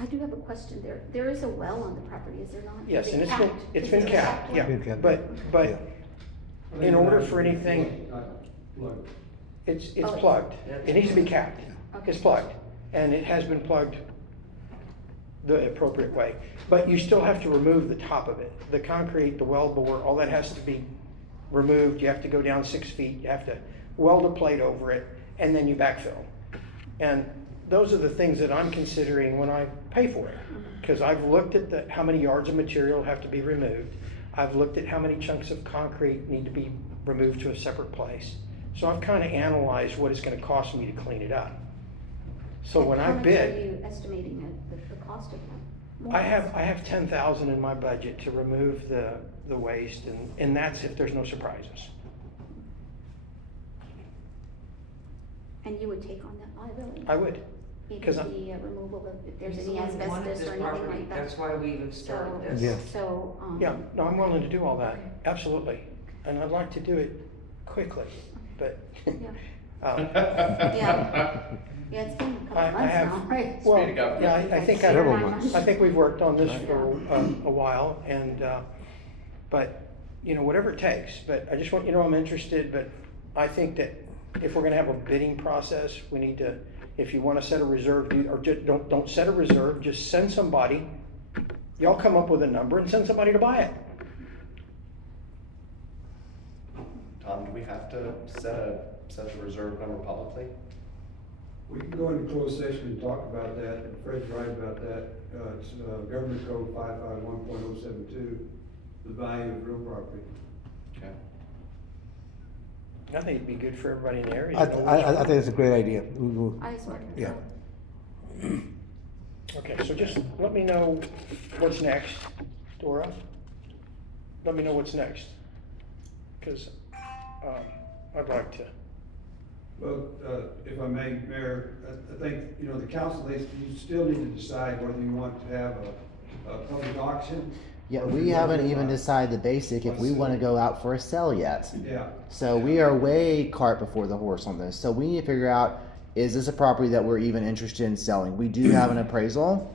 I do have a question there. There is a well on the property, is there not? Yes, Is and it it's been, capped? it's Is been it capped, yeah. Been capped, But yeah. in order for anything, it's Oh. plugged. It needs to be capped. Okay. It's plugged. And it has been plugged the appropriate way. But you still have to remove the top of it. The concrete, the weld bore, all that has to be removed. You have to go down 6 feet. You have to weld a plate over it, and then you backfill. And those are the things that I'm considering when I pay for it. Because I've looked at how many yards of material have to be removed. I've looked at how many chunks of concrete need to be removed to a separate place. So I've kind of analyzed what it's going to cost me to clean it up. So when I How much bid, are you estimating the cost of that? I have 10,000 in my budget to remove the waste, and that's if there's no surprises. And you would take on that liability? I would. Even 'cause the removal of, if there's He's any the one who wanted asbestos this or anything property. like that? That's why we even started So- this. Yeah. So, Yeah, no, I'm willing to do all that, absolutely. And I'd like to do it quickly, but. Yeah. um, Yeah, it's been a couple I months have, now, right? well, Speed it up. yeah, I think Several months. I think we've worked on this for a while, and, but, you know, whatever it takes. But I just want you to know I'm interested, but I think that if we're gonna have a bidding process, we need to, if you wanna set a reserve, or just, don't set a reserve, just send somebody. Y'all come up with a number and send somebody to buy it. Tom, do we have to set the reserve number publicly? We can go into closed session and talk about that, and Fred's right about that. It's Government Code 551.072, the value of real property. Okay. I think it'd be good for everybody in the area. I think it's a great idea. We will, I support it. yeah. Okay, so just let me know what's next, Dora. Let me know what's next, because I'd like to. Well, if I may, Mayor, I think, you know, the council, you still need to decide whether you want to have a public auction. Yeah, or if we you want haven't to even buy. decided the basic if we want to go out for a sale yet. Yeah. So we are way cart before the horse on this. So we need to figure out, is this a property that we're even interested in selling? We do have an appraisal.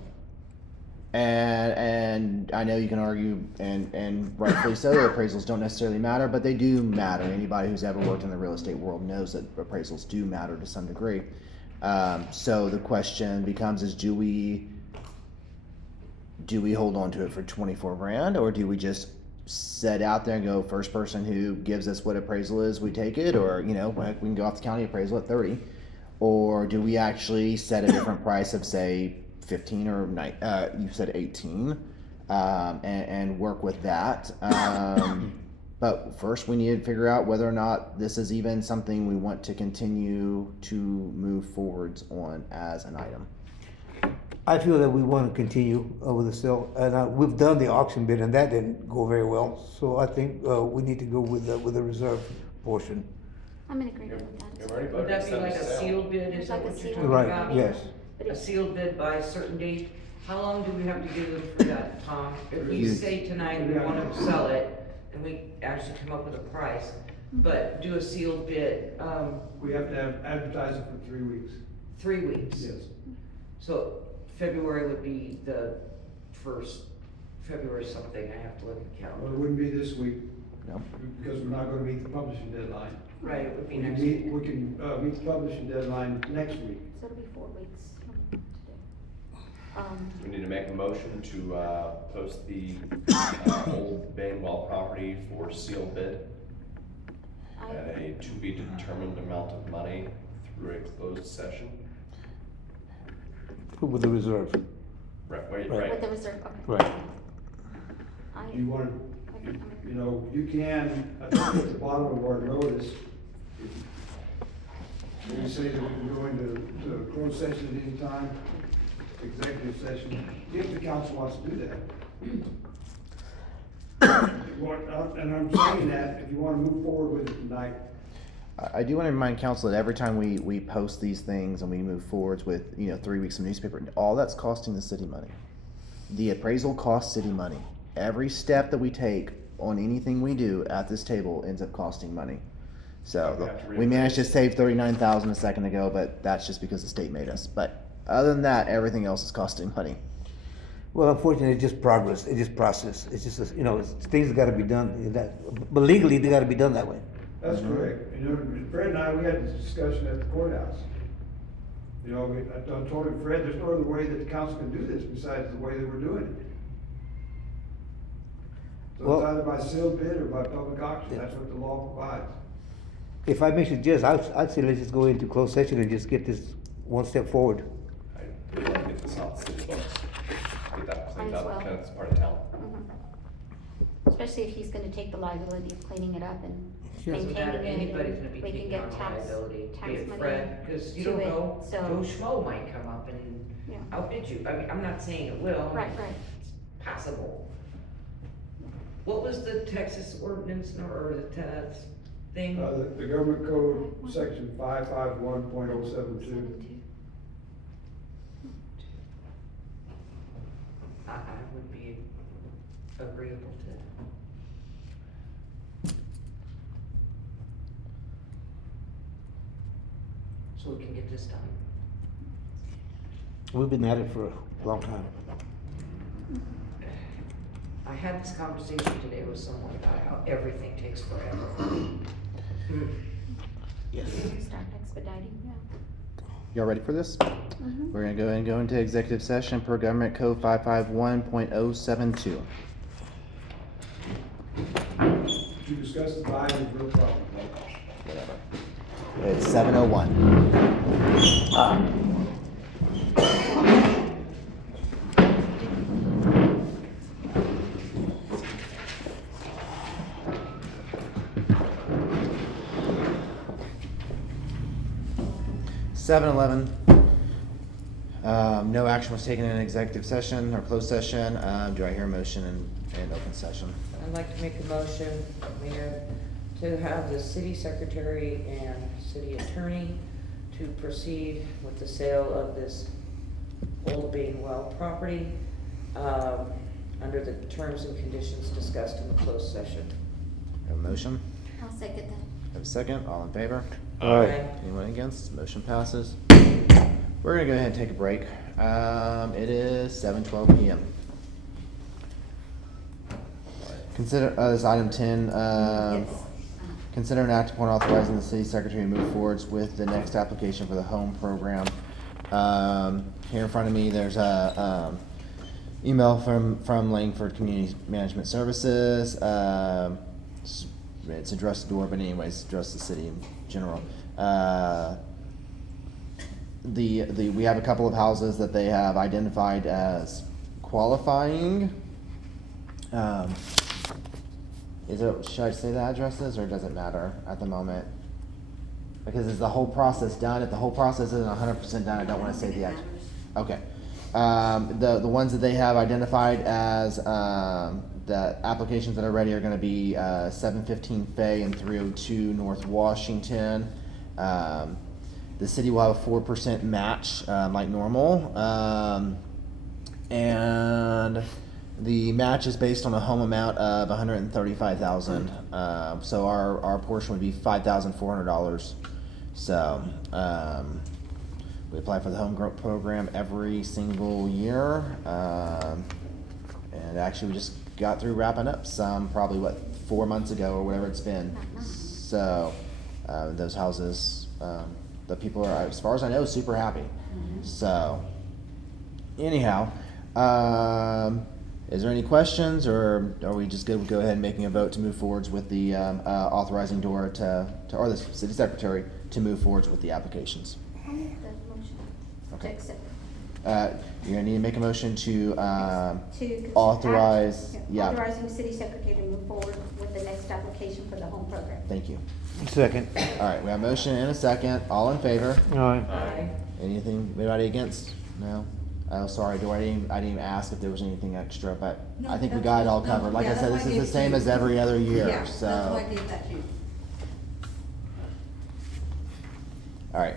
And I know you can argue, and rightfully so, that appraisals don't necessarily matter, but they do matter. Anybody who's ever worked in the real estate world knows that appraisals do matter to some degree. So the question becomes: is do we hold on to it for 24 grand, or do we just set out there and go, first person who gives us what appraisal is, we take it, or we can go off the county appraisal at 30, or do we actually set a different price of, say, 15 or you said 18, and work with that. But first we need to figure out whether or not this is even something we want to continue to move forwards on as an item. I feel that we want to continue with the sale, and we've done the auction bid, and that didn't go very well. So I think we need to go with the reserve portion. I'm in agreement with that. You've already Would voted that to be send like the a sale. sealed bid, is that Like a what you're sealed talking Right, about? yes. A sealed bid by a certain date? How long do we have to give them for that, Tom? If we say tonight we want to sell it, and we actually come up with a price, but do a sealed bid, We have to have advertising for 3 weeks. 3 weeks? Yes. So February would be the first, February something, I have to look at the Well, calendar. it wouldn't be this week. No. Because we're not gonna meet the publishing deadline. Right, it would be We can next meet, week. we can, meet the publishing deadline next week. So it'll be 4 weeks from today. We need to make a motion to, post the, old Bainwell property for sealed bid at a to be determined amount of money through a closed session. With the reserve. Right, wait, Right. right. With the reserve, okay. Right. You want, you know, you can, I think at the bottom of our notice, we say that we can go into closed session at any time, executive session, if the council wants to do that. And I'm saying that, if you wanna move forward with it tonight, I do want to remind council that every time we post these things and we move forwards with, 3 weeks of newspaper, all that's costing the city money. The appraisal costs city money. Every step that we take on anything we do at this table ends up costing money. So we managed to save 39,000 a second ago, but that's just because the state made us. But other than that, everything else is costing money. Well, unfortunately, it's just progress, it's just process, it's just, it's things that gotta be done, but legally, they gotta be done that way. that's correct. You know, Fred and I, we had this discussion at the courthouse. You know, I told him, Fred, there's no other way that the council can do this besides the way that we're doing it. So Well- it's either by sealed bid or by public auction, that's what the law provides. If I may suggest, I'd say let's just go into closed session and just get this one step forward. I would like to get this off the city books, get that cleaned Might as up, well. because it's part of town. Especially if he's gonna take the liability of cleaning it up and So that maintaining it, anybody's gonna be and we can taking get on tax liability, be money it Fred, cause you to don't it, know, so. Joe Schmo might come up and Yeah. outbid you. I mean, I'm not saying it will. Right. It's possible. What was the Texas ordinance or the thing? The government code, section 551.072. I would be agreeable to. So we can get this done. We've been at it for a long time. I had this conversation today with someone about how everything takes forever. Yes. Start expediting, yeah. Y'all ready for this? We're gonna go ahead and go into executive session per government code 551.072. To discuss the value of real property. It's 7:01. No action was taken in an executive session or closed session. Do I hear a motion in open session? I'd like to make a motion, Mayor, to have the city secretary and city attorney to proceed with the sale of this old Bainwell property, under the terms and conditions discussed in the closed session. Have a motion? I'll second that. Have a second? All in favor? Aye. Anyone against? Motion passes. We're gonna go ahead and take a break. It is 7:12 p.m. Consider, this item 10, consider an act upon authorizing the city secretary to move forwards with the next application for the home program. Here in front of me, there's a, email from Langford Community Management Services. It's addressed to Door, but anyways, addressed the city in general. We have a couple of houses that they have identified as qualifying. Should I say the addresses, or does it matter at the moment? Because is the whole process done? If the whole process isn't 100% done, I don't want to say the address. Okay. The ones that they have identified as the applications that are ready are going to be 715 Fay and 302 North Washington. The city will have a 4% match like normal. and the match is based on a home amount of $135,000. So our portion would be $5,400. So we apply for the home growth program every single year, and actually we just got through wrapping up some probably 4 months ago or whatever it's been. So those houses, the people are, as far as I know, super happy. So anyhow, is there any questions, or are we just good with go ahead and making a vote to move forwards with the authorizing Dora or the city secretary to move forwards with the applications? I'll make the motion to accept. You're gonna need to make a motion to To authorize, yeah. Authorizing the city secretary to move forward with the next application for the home program. Thank you. Second. All right, we have a motion and a second. All in favor? Aye. Anything, anybody against? No? Oh, sorry, I didn't even ask if there was anything extra, but I think we got it all covered. Like I said, this is the same as every other year, so. That's why I gave that to you. All right.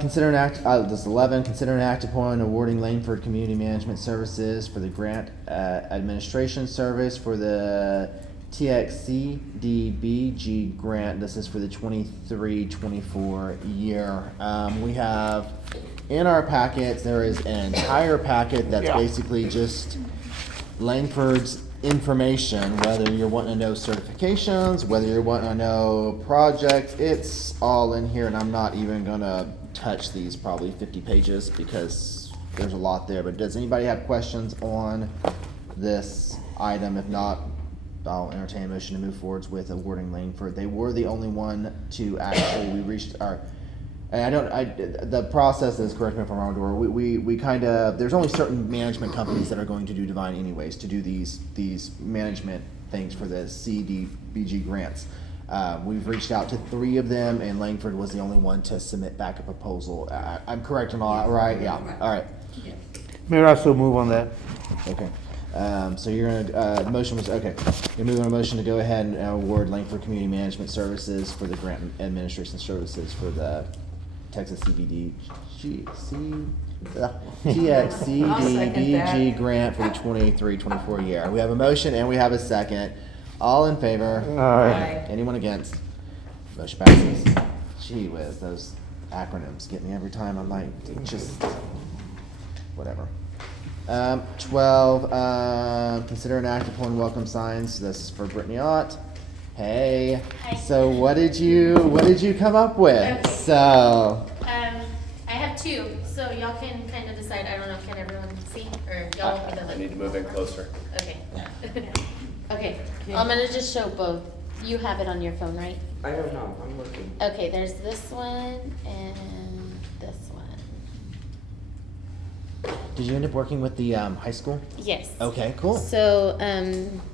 Consider an act, this 11, consider an act upon awarding Langford Community Management Services for the grant administration service for the TXCDBG grant. This is for the 23-24 year. We have in our packets, there is an entire packet that's basically just Langford's information, whether you're wanting to know certifications, whether you're wanting to know projects, it's all in here, and I'm not even gonna touch these probably 50 pages because there's a lot there. But does anybody have questions on this item? If not, I'll entertain a motion to move forwards with awarding Langford. They were the only one to actually, we reached our, and the process is, correct me if I'm wrong, Dora, we kind of, there's only certain management companies that are going to do Devine anyways, to do these management things for the CDBG grants. We've reached out to 3 of them, and Langford was the only one to submit back a proposal. I'm correct on all that, right? Yeah, all right. Mayor, I still move on that. Okay. So you're gonna, the motion was, okay. You're moving on a motion to go ahead and award Langford Community Management Services for the grant administration services for the Texas TXCDBG grant for the 23-24 year. We have a motion and we have a second. All in favor? Aye. Anyone against? Motion passes. Gee whiz, those acronyms get me every time. I'm like, just whatever. 12, consider an act upon welcome signs. This is for Brittany Ott. Hey. Hi. So what did you come up with? So. I have 2, so y'all can kind of decide. I don't know, can everyone see, or y'all want me to I look? need to move in closer. Okay. Okay, I'm gonna just show both. You have it on your phone, right? I don't know, I'm looking. Okay, there's this one and this one. Did you end up working with the high school? Yes. Okay, cool. So,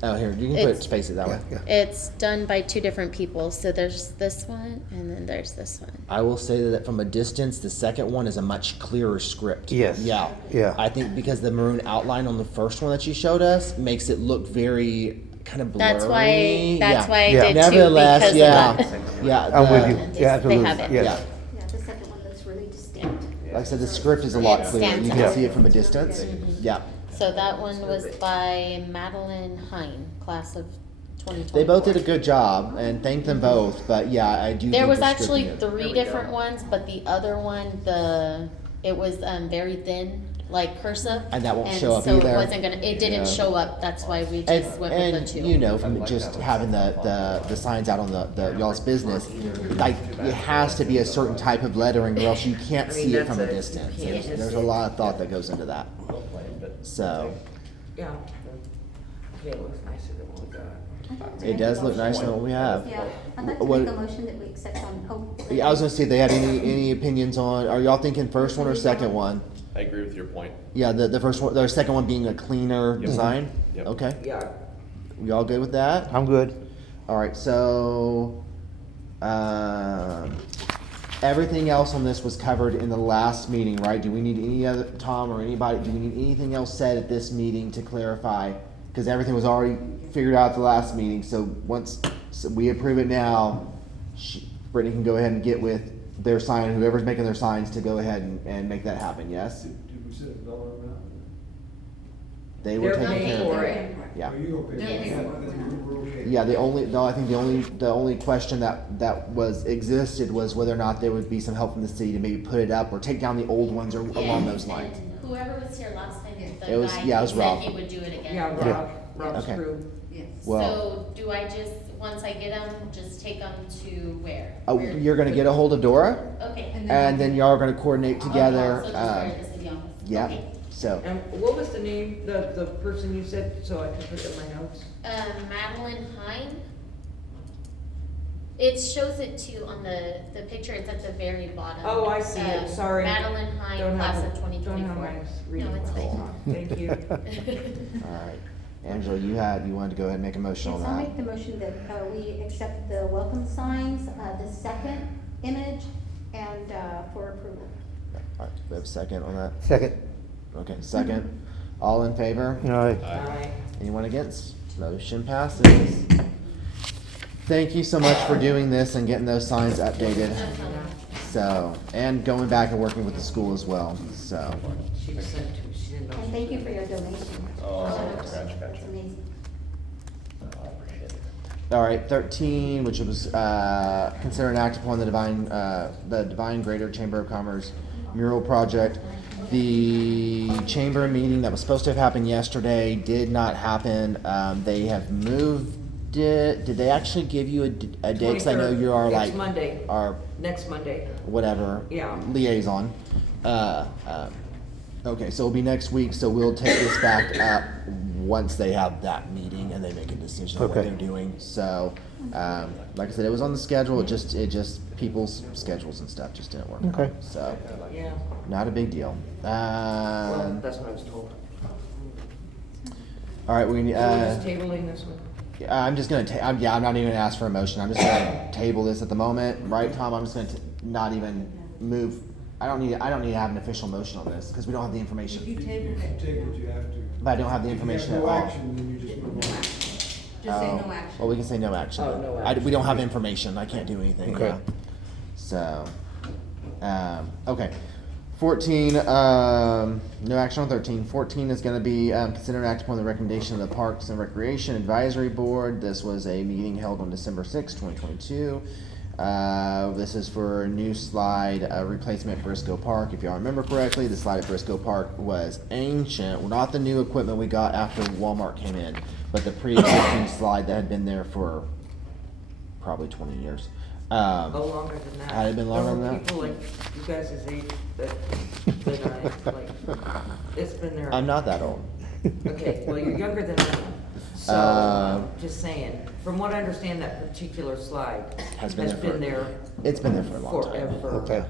Oh, here, you can face it that way. it's done by 2 different people. So there's this one and then there's this one. I will say that from a distance, the second one is a much clearer script. Yes. Yeah. Yeah. I think because the maroon outline on the first one that you showed us makes it look very kind of blurry. That's why I Yeah. did 2 Nevertheless, because yeah. of that. Yeah. I'm with you. And Yeah, they absolutely. have it. Yeah. Yeah, the second one looks really distinct. Like I said, the script is a lot It clearer. stands You out. can see it from a distance. Yeah. So that one was by Madeline Hine, class of 2024. They both did a good job, and thank them both. But yeah, I do. There think was the script actually is- 3 different ones, but the other one, it was very thin, like cursive. And that won't show up so either. it wasn't gonna, it didn't Yeah. show up, that's why we just went with the 2. You know, from just having the signs out on the y'all's business, like it has to be a certain type of lettering, or else you can't I mean, see it from a that's distance. you can't There's just a see lot of thought that goes into that. So Yeah. Okay, it looks nicer than what we got. it does look nicer than what we have. Yeah, I'd like to What- make a motion that we accept on, Yeah, I was gonna see if they had any opinions on. Are y'all thinking first one or second one? I agree with your point. Yeah, the first one, the second one being a cleaner design. Yep. Okay, Yeah. we all good with that? I'm good. All right, so everything else on this was covered in the last meeting, right? Do we need any other, Tom or anybody, do we need anything else said at this meeting to clarify? Because everything was already figured out at the last meeting, so once we approve it now, Brittany can go ahead and get with their sign, whoever's making their signs, to go ahead and make that happen, yes? Did we we set the dollar amount? They were They're taking paying care of for it. it. Yeah. Oh, you gonna pay for Yes. that, we're okay. Yeah, I think the only question that was existed was whether or not there would be some help from the city to maybe put it up or take down the old ones or along those lines. And whoever was here last time, the It was- guy, yeah, it was he Rob. said he would do it again. Yeah, Yeah. Rob's Okay. crew. Yes. Well, So do I just, once I get them, just take them to where? you're gonna get a hold of Dora, Okay. and then y'all are gonna coordinate together. So just where at the city office? Yeah. Okay. So And what was the name, the person you said, so I can put it in my notes? Madeline Hine. It shows it too on the picture, it's at the very bottom. Oh, I see it, sorry. Madeline Hine, Don't have class it- of twenty don't have twenty-four. my No, reading it's fine. Thank you. all right, Angela, you wanted to go ahead and make a motion Yes, on I'll that. make the motion that we accept the welcome signs, the second image, and for approval. All right, we have a second on that. Second. Okay, second. All in favor? Aye. Aye. Anyone against? Motion passes. Thank you so much for doing this and getting those signs updated. So, and going back and working with the school as well, so. She was sent to, she didn't know. And thank you for your donation. Oh, That's gotcha. amazing. I appreciate it. All right, 13, which was consider an act upon the Devine Greater Chamber of Commerce mural project. The chamber meeting that was supposed to have happened yesterday did not happen. They have moved it. Did they actually give you a date? 'Cause I know 23rd. you are Next like Monday. our Next Monday. whatever Yeah. liaison. Okay, so it'll be next week. So we'll take this back up once they have that meeting and they make a decision on what Okay. they're doing. So, like I said, it was on the schedule. It just people's schedules and stuff just didn't work Okay. out. So, Yeah. not a big deal. Well, that's what I was told. All right, we So we're just tabling this one? I'm just gonna. I'm not even gonna ask for a motion. I'm just gonna table this at the moment, right, Tom? I'm just gonna not even move. I don't need to have an official motion on this because we don't have the If information. you table it, Take what you have to. But I don't have the If you have information at no all. action, then you just move on. just say no action. Well, we can say no action. Oh, no action. We don't have information. I can't do anything. Okay. Yeah. So, okay. 14, no action on 13. 14 is going to be consider an act upon the recommendation of the Parks and Recreation Advisory Board. This was a meeting held on December 6, 2022. This is for a new slide replacement at Briscoe Park. If y'all remember correctly, the slide at Briscoe Park was ancient. Well, not the new equipment we got after Walmart came in, but the pre-existing slide that had been there for probably 20 years. Longer than that. Had it been longer than There were that? people like you guys' age that I, like, it's been there. I'm not that old. Okay, well, you're younger than I am. So, just saying, from what I understand, that particular slide Has been there It's been there for a long time. forever. Okay.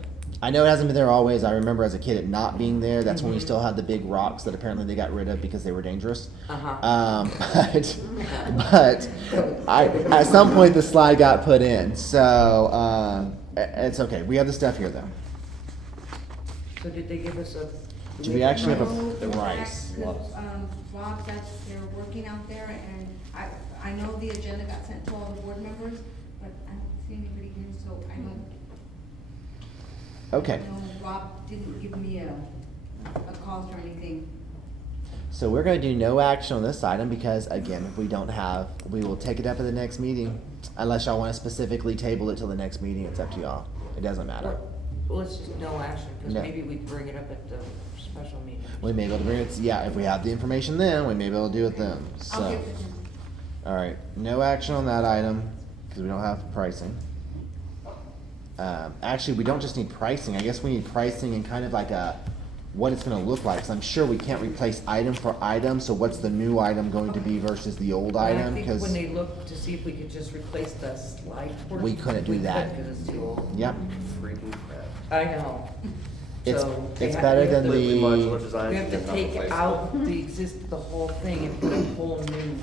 I know it hasn't been there always. I remember as a kid it not being there. That's when we still had the big rocks that apparently they got rid of because they were dangerous. Uh-huh. But at some point the slide got put in. So it's okay. We have the stuff here though. So did they give us a? Do we actually have No, the in rice? fact, 'cause, Rob, they're working out there, and I know the agenda got sent to all the board members, but I don't see anybody in, so I don't. Okay. No, Rob didn't give me a cost or anything. So we're going to do no action on this item because, again, if we don't have, we will take it up at the next meeting. Unless y'all want to specifically table it till the next meeting, it's up to y'all. It doesn't matter. Well, let's just no action, because No. maybe we bring it up at the special meeting. We may be able to bring it, yeah, if we have the information then, we may be able to do it then, I'll so. give it to him. All right, no action on that item, because we don't have pricing. Actually, we don't just need pricing, I guess we need pricing and kind of like what it's gonna look like, because I'm sure we can't replace item for item, so what's the new item going to be versus the old And I item? think Because when they looked to see if we could just replace the slide portion. We couldn't do that. Because it's too old. Yep, Freaking crap. I know. it's, So they it's have- better we have than to- modular the, designs We have to and take replaceable. out the whole thing and put a whole new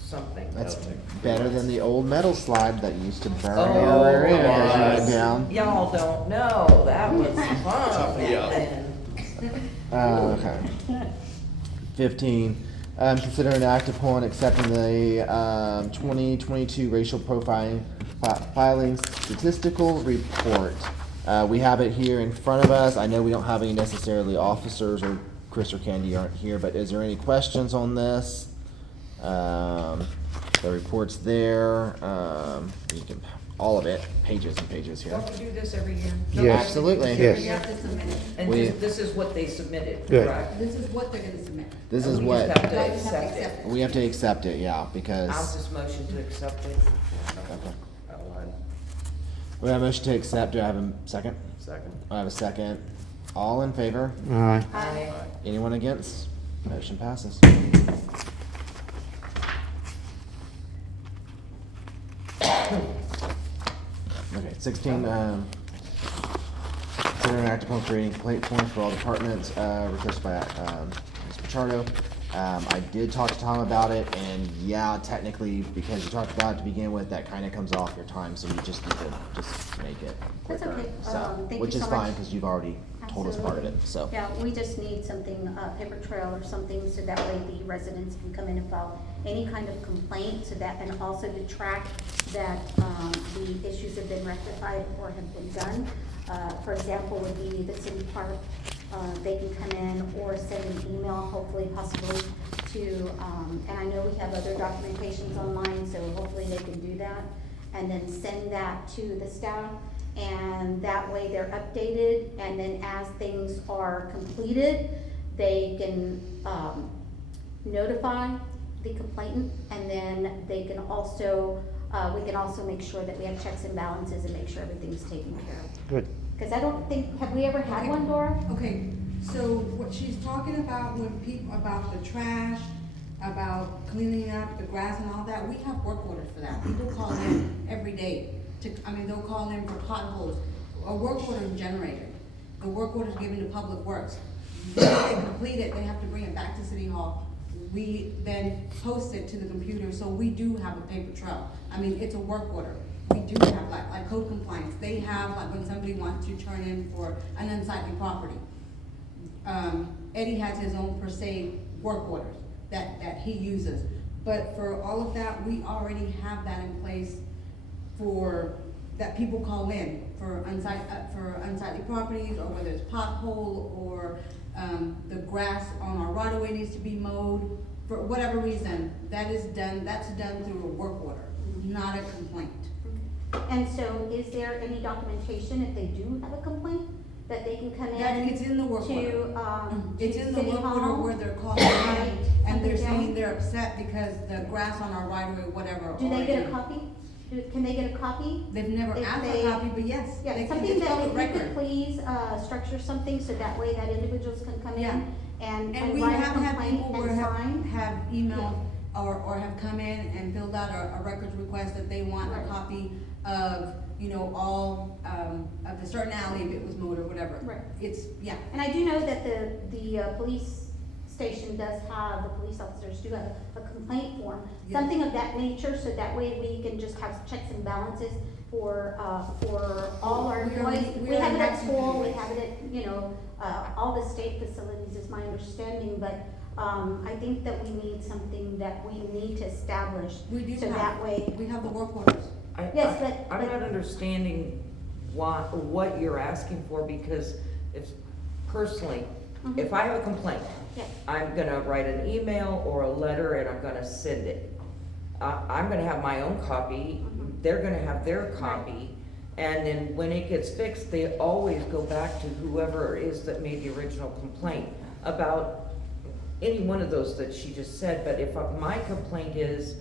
something. that's better than the old metal slide that used to burn Oh, your ear as you yes. went down. Y'all don't know, that was fun Toughen you up. then. Okay. 15, consider an act upon accepting the 2022 racial filing statistical report. We have it here in front of us. I know we don't have any necessarily officers or Chris or Candy aren't here, but is there any questions on this? The report's there, you can, all of it, pages and pages here. Don't we do this every year? Yes. Absolutely. Yes. You have to submit it. And We- this is what they submitted, Good. correct? This is what they're gonna submit. This And is we what, just have to You just have to accept it. accept we have to accept it, yeah, because. I'll just motion to accept it. Okay. Outline. We have a motion to accept, do I have a second? Second. I have a second. All in favor? Aye. Aye. Anyone against? Motion passes. Okay, 16, consider and act upon creating complaint forms for all departments, requested by, Ms. Pichardo. I did talk to Tom about it, and yeah, technically, because you talked about it to begin with, that kinda comes off your time, so you just need to just make it That's quicker. okay. So, Thank which you is so fine, much. cause you've already told us part of it, so. Yeah, we just need something, paper trail or something, so that way the residents can come in and file any kind of complaint, so that, and also to track that, the issues have been rectified or have been done. For example, would be the city park, they can come in or send an email, hopefully possibly to, and I know we have other documentations online, so hopefully they can do that. And then send that to the staff, and that way they're updated, and then as things are completed, they can, notify the complainant, and then they can also, we can also make sure that we have checks and balances and make sure everything's taken care of. Good. Cause I don't think, have we ever had Okay. one, Dora? Okay, so what she's talking about when people, about the trash, about cleaning up the grass and all that, we have work orders for that. People call in every day to, they'll call in for potholes. A work order is generated. The work order is given to Public Works. When they complete it, they have to bring it back to City Hall. We then post it to the computer, so we do have a paper trail. It's a work order. We do have like code compliance. They have, like when somebody wants to turn in for an unsightly property. Eddie has his own per se work orders that he uses. But for all of that, we already have that in place for, that people call in for unsightly properties, or whether it's pothole, or, the grass on our right of way needs to be mowed, for whatever reason, that's done through a work order, not a complaint. And so is there any documentation if they do have a complaint, that they can come in? That it's in the work order. It's To in the City work order Hall? where they're calling in, and they're Something saying down? they're upset because the grass on our right of way, whatever. Do they get a already- copy? Can they get a copy? They've never If asked for they- a copy, but yes. Yeah, they can- something it's that public if you could record. please, structure something, so that way that individuals can come Yeah. in and we write a have had complaint people where and sign. have emailed or have come in and filled out a records request that they want a Right. copy of, all, of a certain alley if it was mowed or whatever. Right. It's, yeah. And I do know that the police station does have, the police officers do have a complaint form, Yes. something of that nature, so that way we can just have checks and balances for all our We already- employees. we We have it already at have school, something. we have it at, all the state facilities is my understanding, but, I think that we need something that we need to establish. We do So have, that way, we have the work orders. yes, I'm but, not understanding what you're asking for, because if, personally, Mhm. if I have a complaint, yeah, I'm gonna write an email or a letter and I'm gonna send it. I'm gonna have my own copy, they're gonna have their copy, and then when it gets fixed, they always go back to whoever it is that made the original complaint about any one of those that she just said. But if my complaint is,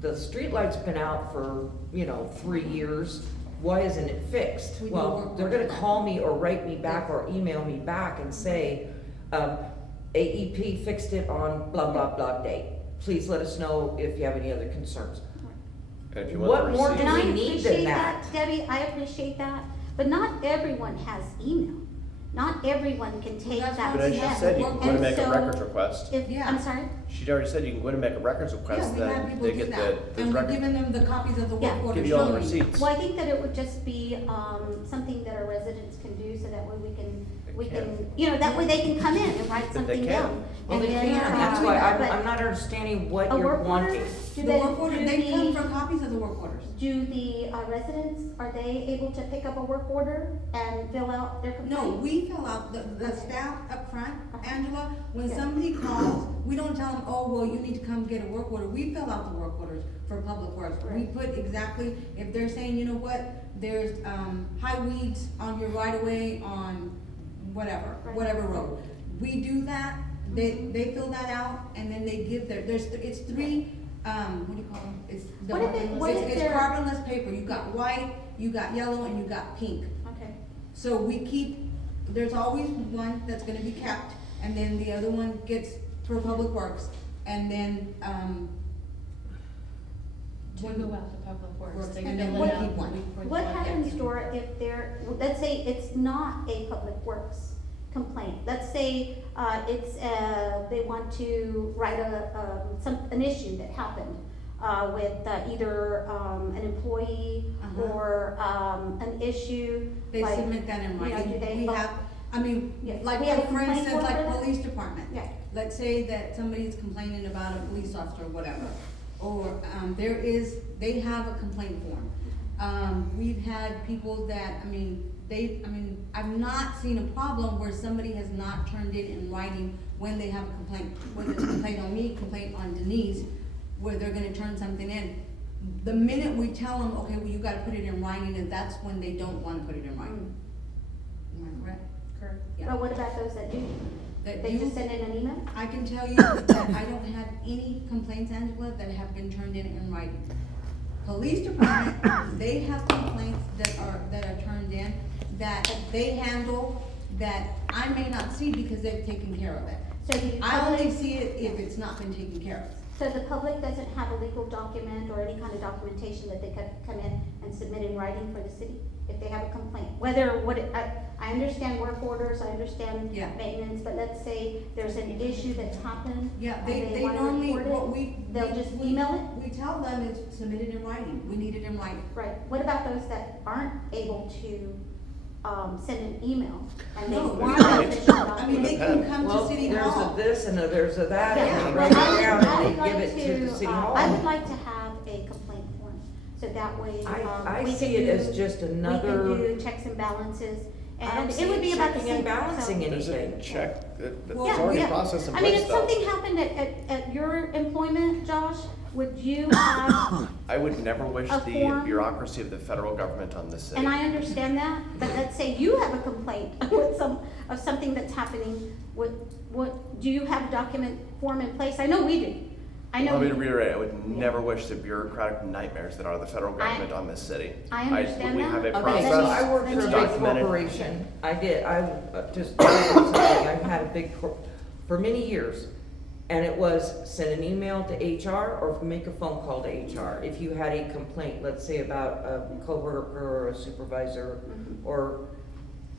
the streetlight's been out for, 3 years, why isn't it fixed? We do Well, work they're order gonna that. call me or write me back or email me back and say, AEP fixed it on blah, blah, blah date. Please let us know if you have any other concerns. And if you want What the more receipt. and I we need than appreciate that. that, Debbie, I appreciate that, but not everyone has email. Not everyone can take that's that what But as you step. said, you can go to And make a so records request. If, Yeah. I'm sorry? She'd already said you can go and make a records Yeah, request, we have then people they do get that. the And we've record, given them the copies of the work Yeah. orders. give you all the showing. receipts. Well, I think that it would just be, something that our residents can do, so that way we can that way they can come in and write they something can. down. Well, And they then, can, that's why but I'm not understanding what a you're work order, wanting. do The work order, they come for copies of the work orders. Do the residents, are they able to pick up a work order and fill out their complaint? No, we fill out, the staff up front, Angela, when somebody calls, we don't tell them, oh, well, you need to come get a work order. We fill out the work orders for public works. We put exactly, if they're saying, you know what, there's, high weeds on your right of way on whatever road. We do that, they fill that out, and then they give it's three, what do you call them? It's carbonless paper. You got white, you got yellow, and you got pink. Okay. So we keep, there's always one that's gonna be kept, and then the other one gets for public works, and then, To go out to public works. They and then fill we it out, keep one. we print What one. happens, Dora, if let's say it's not a public works complaint? Let's say, they want to write an issue that happened, with either, an employee or, an issue. They like, submit that in you know, writing. do they We file- have, I mean, Yes. like, We have a for complaint instance, form for like that? police department. Yeah. Let's say that somebody's complaining about a police officer or whatever, or, they have a complaint form. We've had people that, I've not seen a problem where somebody has not turned it in writing when they have a complaint, whether it's a complaint on me, complaint on Denise, where they're gonna turn something in. The minute we tell them, okay, well, you gotta put it in writing, and that's when they don't wanna put it in writing. Am I correct? Correct. Yeah. But what about those that do? That They do- just send in an email? I can tell you that I don't have any complaints, Angela, that have been turned in writing. Police department, they have complaints that are turned in, that they handle, that I may not see because they've taken care of it. So the I only public, see it if it's not been taken care of. so the public doesn't have a legal document or any kind of documentation that they could come in and submit in writing for the city if they have a complaint? I understand work orders, I understand Yeah. maintenance, but let's say there's an issue that's happened. Yeah, and they wanna normally, report it, they'll just email it? We tell them it's submitted in writing, we need it in writing. Right. What about those that aren't able to, send an email and they No, want we- an official I mean, document? they can come to Well, City there's Hall. a this and a there's a that, Yeah, and you well, write I it would- down I and would you give like it to the city hall. I would like to have a complaint form, so that way, I we see can it as do- just We another. can do checks and balances, I don't and see it would be about the checking and same. balancing so- There's a anything. check, that's Well, already Yeah. processed in I mean, place if though. something happened at your employment, Josh, would you have, I would never wish A the form? bureaucracy of the federal government on this city. and I understand that, but let's say you have a complaint of something that's happening, do you have a document form in place? I know we do. I know Let me we do. reiterate, I would never wish the bureaucratic nightmares that are the federal government on this city. I understand We that. have a Okay, process, Okay, so I worked for it's a big documented. corporation. I did, just, I've had a big, for many years. And it was send an email to HR or make a phone call to HR. If you had a complaint, let's say about a coworker or a supervisor or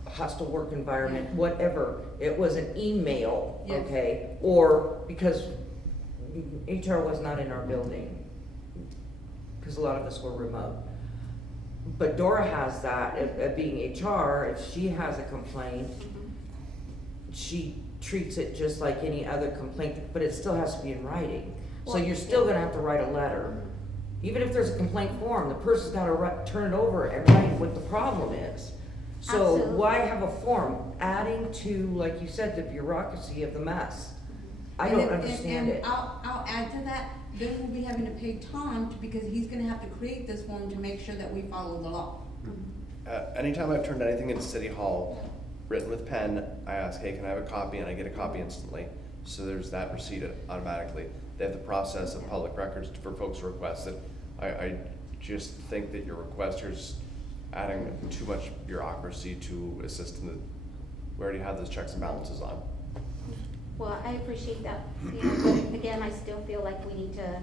a hostile work environment, whatever, it was an email, Yes. okay? Or, because HR was not in our building, because a lot of us were remote. But Dora has that, at being HR, if she has a complaint, she treats it just like any other complaint, but it still has to be in writing. So Well, you're still gonna have to write a letter. Even if there's a complaint form, the person's gotta turn it over and write what the problem is. So Absolutely. why have a form? Adding to, like you said, the bureaucracy of the mess. I don't understand it. I'll add to that, then we'll be having to pay Tom because he's gonna have to create this form to make sure that we follow the law. Anytime I've turned anything into City Hall, written with pen, I ask, hey, can I have a copy? And I get a copy instantly. So there's that receipt automatically. They have the process of public records for folks who request it. I just think that your request here is adding too much bureaucracy to a system that we already have those checks and balances on. Well, I appreciate that, but again, I still feel like we need to,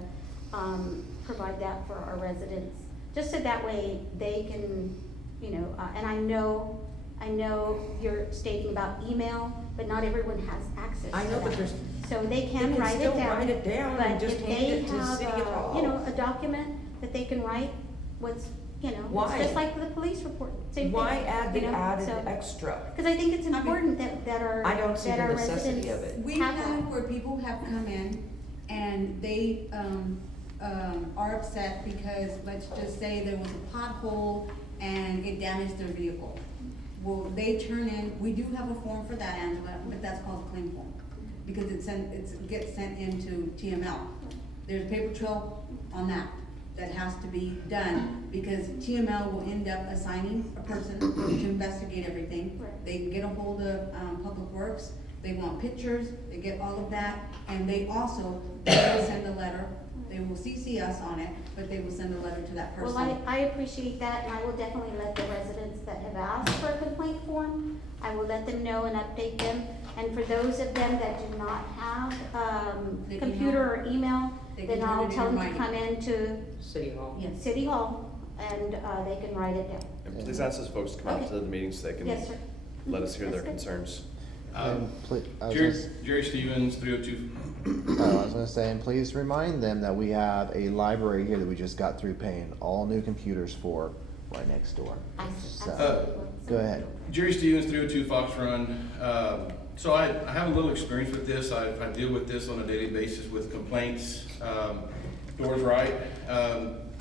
provide that for our residents, just so that way they can, and I know you're stating about email, but not everyone has access to I know, that. but there's, So they they can can write still it down. write it down but and just if hand they it to have City Hall. a document that they can write what's you know, Why? it's just like the police report, same thing. Why add the you know, added so- extra? Cause I think it's important that our, I don't see that the our necessity of residents it. We've have had that. where people have come in and they, are upset because, let's just say there was a pothole and it damaged their vehicle. Well, they turn in, we do have a form for that, Angela, but that's called a claim form, because it gets sent into TML. There's a paper trail on that has to be done, because TML will end up assigning a person to investigate everything. They can get a hold of, Public Works, they want pictures, they get all of that, and they will send a letter. They will CC us on it, but they will send a letter to that person. Well, I appreciate that, and I will definitely let the residents that have asked for a complaint form, I will let them know and update them. And for those of them that do not have, computer or email, then I'll tell them to come in to City Hall. City Hall, and, they can write it down. And please ask those folks to come out Okay. to the meetings so they can Yes, sir. let us hear their That's good. concerns. Jerry Stevens, 302. I was gonna say, and please remind them that we have a library here that we just got through paying all new computers for right next door. So, go ahead. Jerry Stevens, 302 Fox Run. So I have a little experience with this. I deal with this on a daily basis with complaints. Doors right.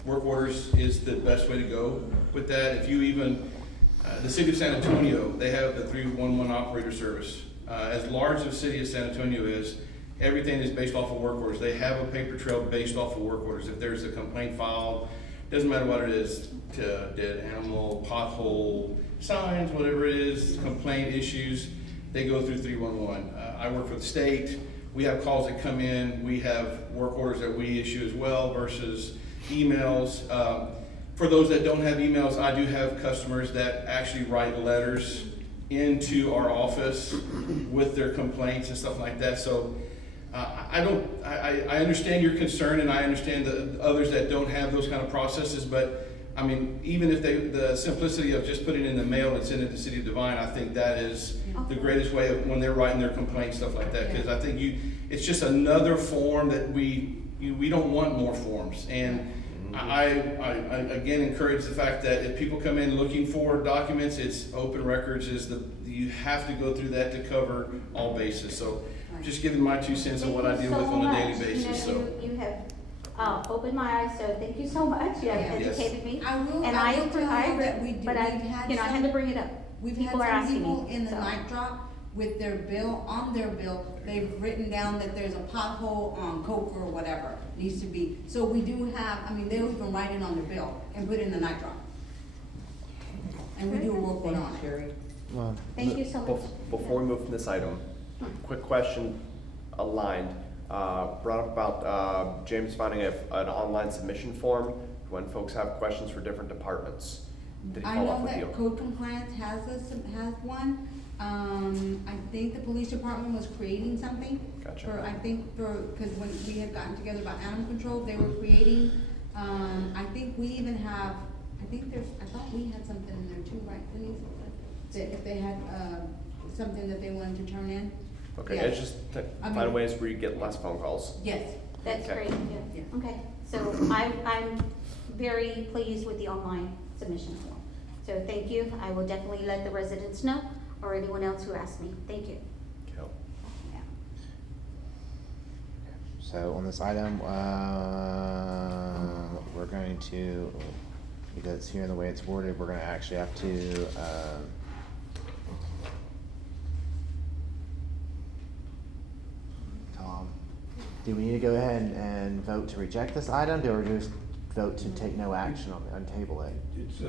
Work orders is the best way to go with that. If you even, the city of San Antonio, they have the 311 operator service. As large as the city of San Antonio is, everything is based off of work orders. They have a paper trail based off of work orders. If there's a complaint filed, doesn't matter what it is, to dead animal, pothole, signs, whatever it is, complaint issues, they go through 311. I work for the state. We have calls that come in. We have work orders that we issue as well versus emails. For those that don't have emails, I do have customers that actually write letters into our office with their complaints and stuff like that. So I understand your concern, and I understand the others that don't have those kind of processes, but I mean, even if the simplicity of just putting it in the mail and sending it to the City of Devine, I think that is the greatest way of when they're writing their complaints, stuff like that. Because I think it's just another form that we don't want more forms. And I again encourage the fact that if people come in looking for documents, it's open records you have to go through that to cover all bases. So just giving my 2 cents on what I deal with on a daily basis. You have opened my eyes, so thank you so much. You have educated me. I will And tell you agree, that we've but I had to bring it up. We've People are had some asking people me, in the so. night drop with their bill, on their bill, they've written down that there's a pothole on Coke or whatever needs to be. So we do have, they'll even write it on their bill and put it in the night drop. And we do a work order on it. Well, Thank you so much. Before we move from this item, quick question aligned. Brought up about James finding an online submission form when folks have questions for different departments. Did he I follow up know with you? that code compliance has one. I think the police department was creating something. Gotcha. Because when we had gotten together about animal control, they were creating, I think we even have, I thought we had something in there too, right, Denise? That if they had, something that they wanted to turn in. Okay, Yeah. it's just to find ways where you get less phone calls. Yes. That's Okay. great, yeah. Okay, so I'm very pleased with the online submission form. So thank you. I will definitely let the residents know, or anyone else who asks me. Thank you. Cool. So on this item, we're going to, because here in the way it's worded, we're gonna actually have to, Tom, do we need to go ahead and vote to reject this item, or just vote to take no action on table it? It's,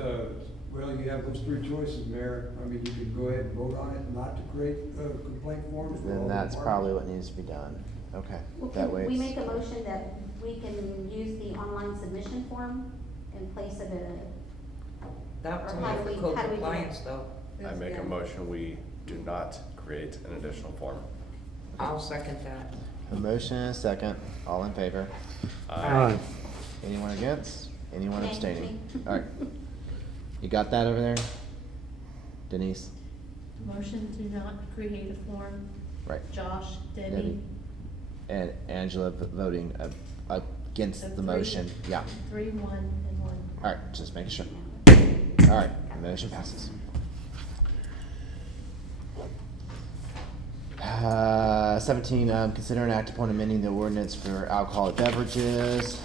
well, you have those 3 choices, Mayor. You can go ahead and vote on it not to create a complaint form. for all Then the that's departments. probably what needs to be done. Okay, Well, that can way we it's, make a motion that we can use the online submission form in place of That Or was how only do for we- code how do we do compliance though. I make a motion, we do not create an additional form. I'll second that. a motion and a second, all in favor? Aye. Anyone against? Anyone Nay. abstaining? Alright. You got that over there? Denise? Motion to not create a form. Right. Josh, Debbie. Debbie. And Angela voting against the motion, yeah. 3, 1, and 1. All right, just making sure. All right, motion passes. 17, consider an act upon amending the ordinance for alcoholic beverages.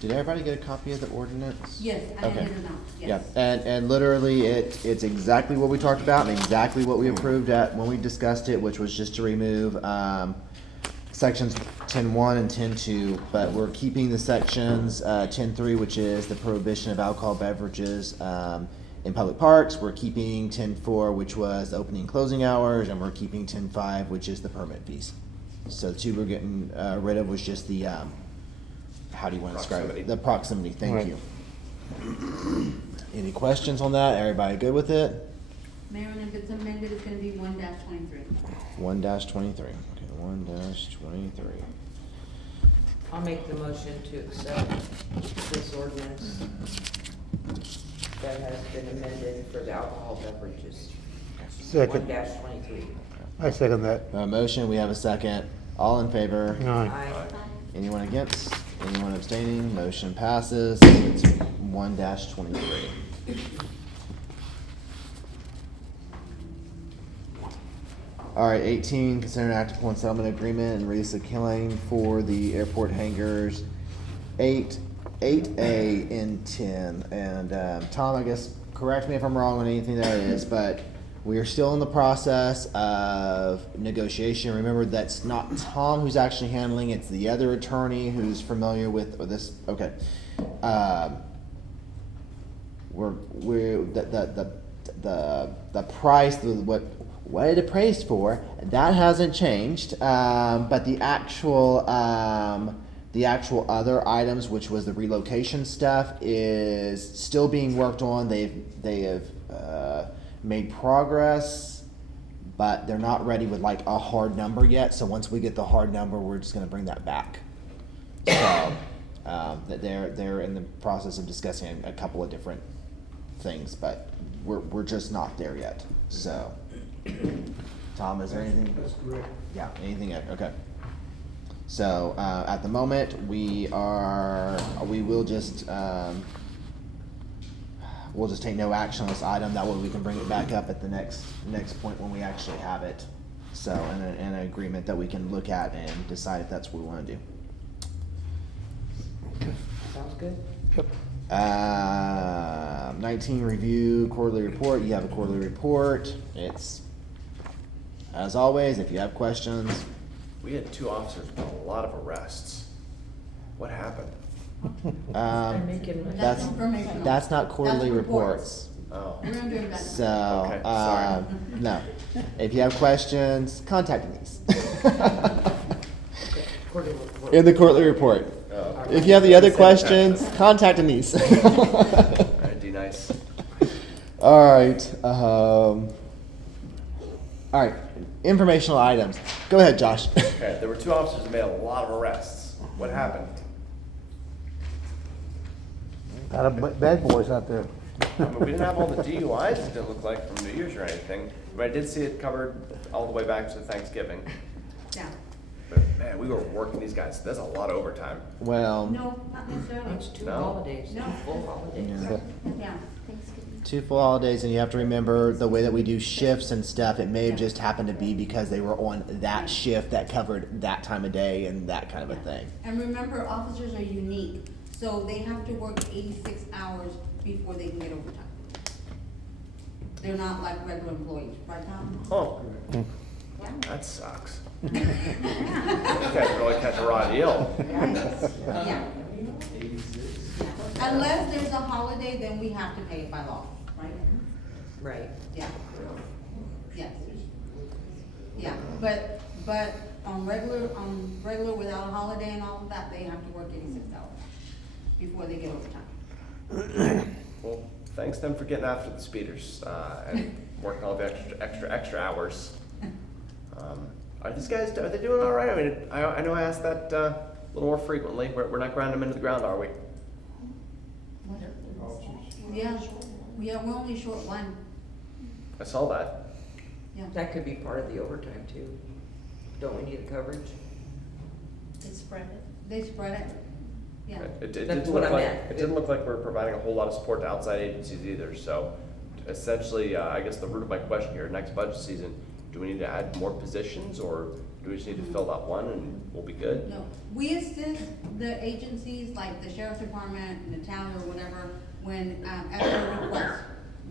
Did everybody get a copy of the ordinance? Yes, I Okay. handed it out, yes. Yeah, and literally it's exactly what we talked about and exactly what we approved at when we discussed it, which was just to remove sections 10.1 and 10.2, but we're keeping the sections 10.3, which is the prohibition of alcohol beverages in public parks. We're keeping 10.4, which was the opening and closing hours, and we're keeping 10.5, which is the permit fees. So the two we're getting rid of was just the how do you want to describe it? The proximity. Thank Right. you. Any questions on that? Everybody good with it? Mayor, and if it's amended, it's gonna be 1-23. 1-23. Okay, 1-23. I'll make the motion to accept this ordinance that has been amended for the alcohol beverages. Second. 1-23. I second that. Motion, we have a second. All in favor? Aye. Aye. Anyone against? Anyone abstaining? Motion passes. It's 1-23. All right, 18, consider an act upon settlement agreement and release of killing for the airport hangars 8A and 10. And Tom, I guess, correct me if I'm wrong on anything that is, but we are still in the process of negotiation. Remember, that's not Tom who's actually handling it. It's the other attorney who's familiar with this. Okay. The price, what it appraised for, that hasn't changed. But the actual other items, which was the relocation stuff, is still being worked on. They have made progress, but they're not ready with like a hard number yet. So once we get the hard number, we're just going to bring that back. So that they're in the process of discussing a couple of different things, but we're just not there yet. So, Tom, is there anything? That's correct. Yeah, anything yet? Okay. So at the moment, we will just we'll just take no action on this item. That way we can bring it back up at the next point when we actually have it. So, and an agreement that we can look at and decide if that's what we want to do. Sounds good. Yep. 19, review quarterly report. You have a quarterly report. It's, as always, if you have questions. We had 2 officers with a lot of arrests. What happened? That's informational. that's not quarterly That's reports. Oh. We're not doing that. So, Okay, sorry. no. If you have questions, contact Denise. In the quarterly report. Oh. If you have the other questions, contact Denise. Alright, D nice. All right. All right. Informational items. Go ahead, Josh. Okay, there were 2 officers that made a lot of arrests. What happened? A lot of bad boys out there. I mean, we didn't have all the DUIs, it didn't look like, from New Year's or anything, but I did see it covered all the way back to Thanksgiving. Yeah. But man, we were working these guys. That's a lot of overtime. Well, No, not necessarily. It's 2 No. holidays, 2 No. full holidays. yeah. Yeah. 2 full holidays, and you have to remember the way that we do shifts and stuff. It may have just happened to be because they were on that shift that covered that time of day and that kind of a thing. And remember, officers are unique, so they have to work 86 hours before they can get overtime. They're not like regular employees, right, Tom? Oh, that sucks. You guys really catch a raw deal. Yeah. Unless there's a holiday, then we have to pay it by law, right? Right. Yeah. Yes. Yeah, but on regular without a holiday and all of that, they have to work 86 hours before they get overtime. Well, thanks them for getting after the speeders and working all the extra hours. Are these guys? Are they doing all right? I mean, I know I asked that a little more frequently. We're not grinding them into the ground, are we? Yeah, we're only short 1. I saw that. Yeah. That could be part of the overtime too. Don't we need the coverage? They spread it. They spread it, yeah. It That's didn't what look I like, meant. it didn't look like we're providing a whole lot of support to outside agencies either, so essentially, I guess the root of my question here, next budget season, do we need to add more positions, or do we just need to fill that one and we'll be good? No, we assist the agencies like the sheriff's department, Natalia or whatever, when, at their request.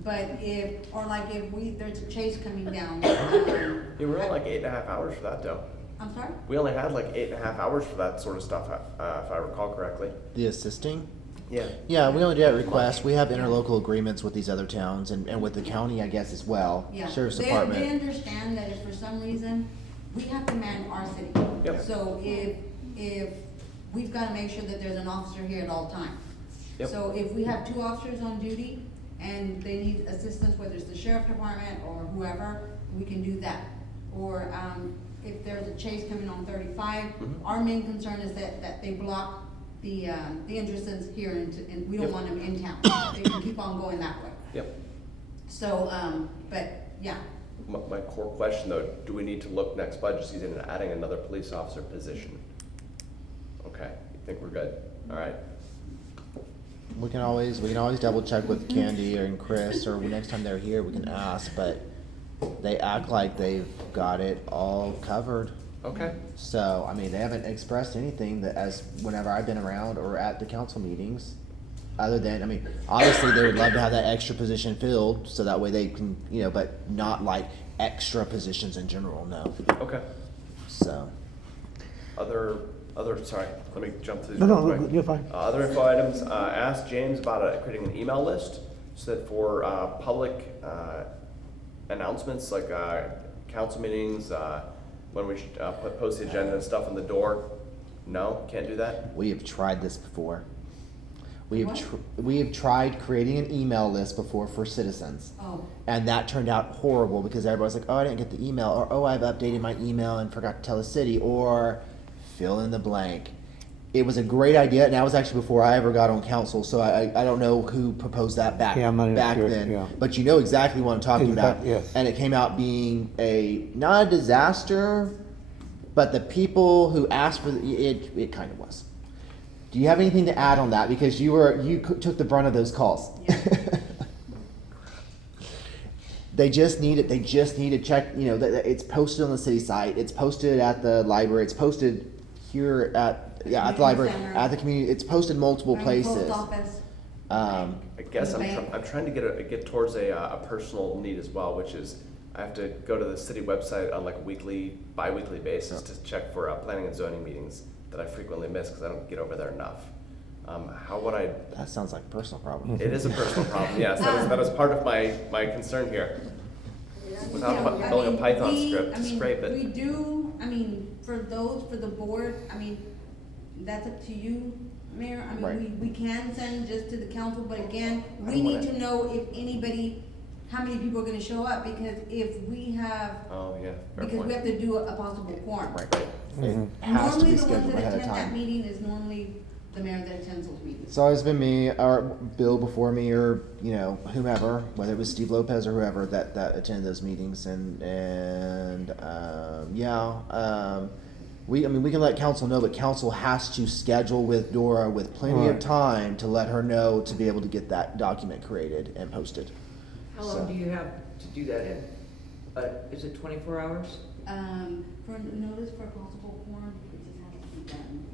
But if there's a chase coming down, Yeah, we were only like 8.5 hours for that though. I'm sorry? We only had like 8.5 hours for that sort of stuff, if I recall correctly. The assisting? Yeah. Yeah, we only do that request. We have interlocal agreements with these other towns and with the county, I guess, as well. Yeah. Sheriff's They Department. understand that if for some reason, we have to man our city. Yep. So if we've gotta make sure that there's an officer here at all times. Yep. So if we have 2 officers on duty and they need assistance, whether it's the sheriff department or whoever, we can do that. Or, if there's a chase coming on 35, our main concern is that they block the entrances here and we don't Yep. want them in town. They can keep on going that way. Yep. So, but, yeah, My core question though, do we need to look next budget season at adding another police officer position? Okay, you think we're good? All right. We can always double check with Candy and Chris, or next time they're here, we can ask, but they act like they've got it all covered. Okay. So, I mean, they haven't expressed anything that whenever I've been around or at the council meetings, other than, I mean, obviously they would love to have that extra position filled, so that way they can, but not like extra positions in general, no. Okay. So. Sorry, let me jump to these No, real no, quick. you're fine. Other info items, asked James about creating an email list so that for public announcements like council meetings, when we should post the agenda and stuff on the door. No, can't do that? We have tried this before. We have tried creating an email list before for citizens. Oh. And that turned out horrible because everybody's like, oh, I didn't get the email, or oh, I've updated my email and forgot to tell the city, or fill in the blank. It was a great idea, and that was actually before I ever got on council, so I don't know who proposed that back Yeah, I'm not even back sure, then. yeah. But you know exactly what I'm talking about. Yes. And it came out being not a disaster, but the people who asked for it kind of was. Do you have anything to add on that? Because you took the brunt of those calls. Yeah. They just need it. They just need to check. It's posted on the city site. It's posted at the library. It's posted here at the library, center. at the community. It's posted multiple places. Post office. I guess The I'm bank. trying to get towards a personal need as well, which is I have to go to the city website on like a bi-weekly basis to check for planning and zoning meetings that I frequently miss because I don't get over there enough. How would I? That sounds like a personal problem. It is a personal problem. Yes, that is part of my concern here. Without Yeah, building a Python we- script to scrape it. We do, for the board, that's up to you, Mayor. Right. We can send just to the council, but again, I we don't need wanna- to know how many people are gonna show up, because if we have, Oh yeah, fair because point. we have to do a possible quorum. Right. Mhm. It has to Normally, be the ones scheduled that ahead of attend that time. meeting is normally the mayor that attends those meetings. It's always been me, or Bill before me, or whomever, whether it was Steve Lopez or whoever that attended those meetings, we can let council know, but council has to schedule with Dora with plenty of Right. time to let her know to be able to get that document created and posted. How long do you have to do that in? Is it 24 hours? For notice for possible quorum, it just has to be done.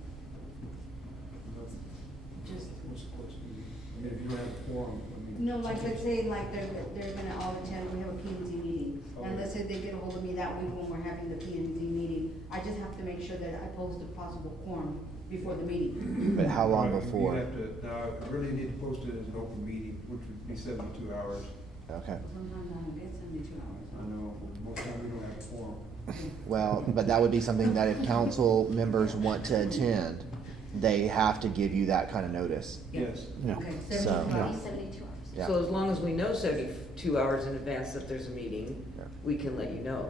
Just, if you don't have a quorum, no, like, let's say, like, they're gonna all attend, we have a P and Z meeting. And let's say they get a hold of me that week when we're having the P and Z meeting, I just have to make sure that I post a possible quorum before the meeting. But how long You before? have to, I really need to post it as an open meeting, which would be 72 hours. Okay. Sometimes I don't get 72 hours. I know, but most times we don't have a quorum. Well, but that would be something that if council members want to attend, they have to give you that kind of notice. Yes. Yeah. Okay, So- 72 hours. 72 hours. Yeah. So as long as we know 72 hours in advance that there's a meeting, Yeah. we can let you know.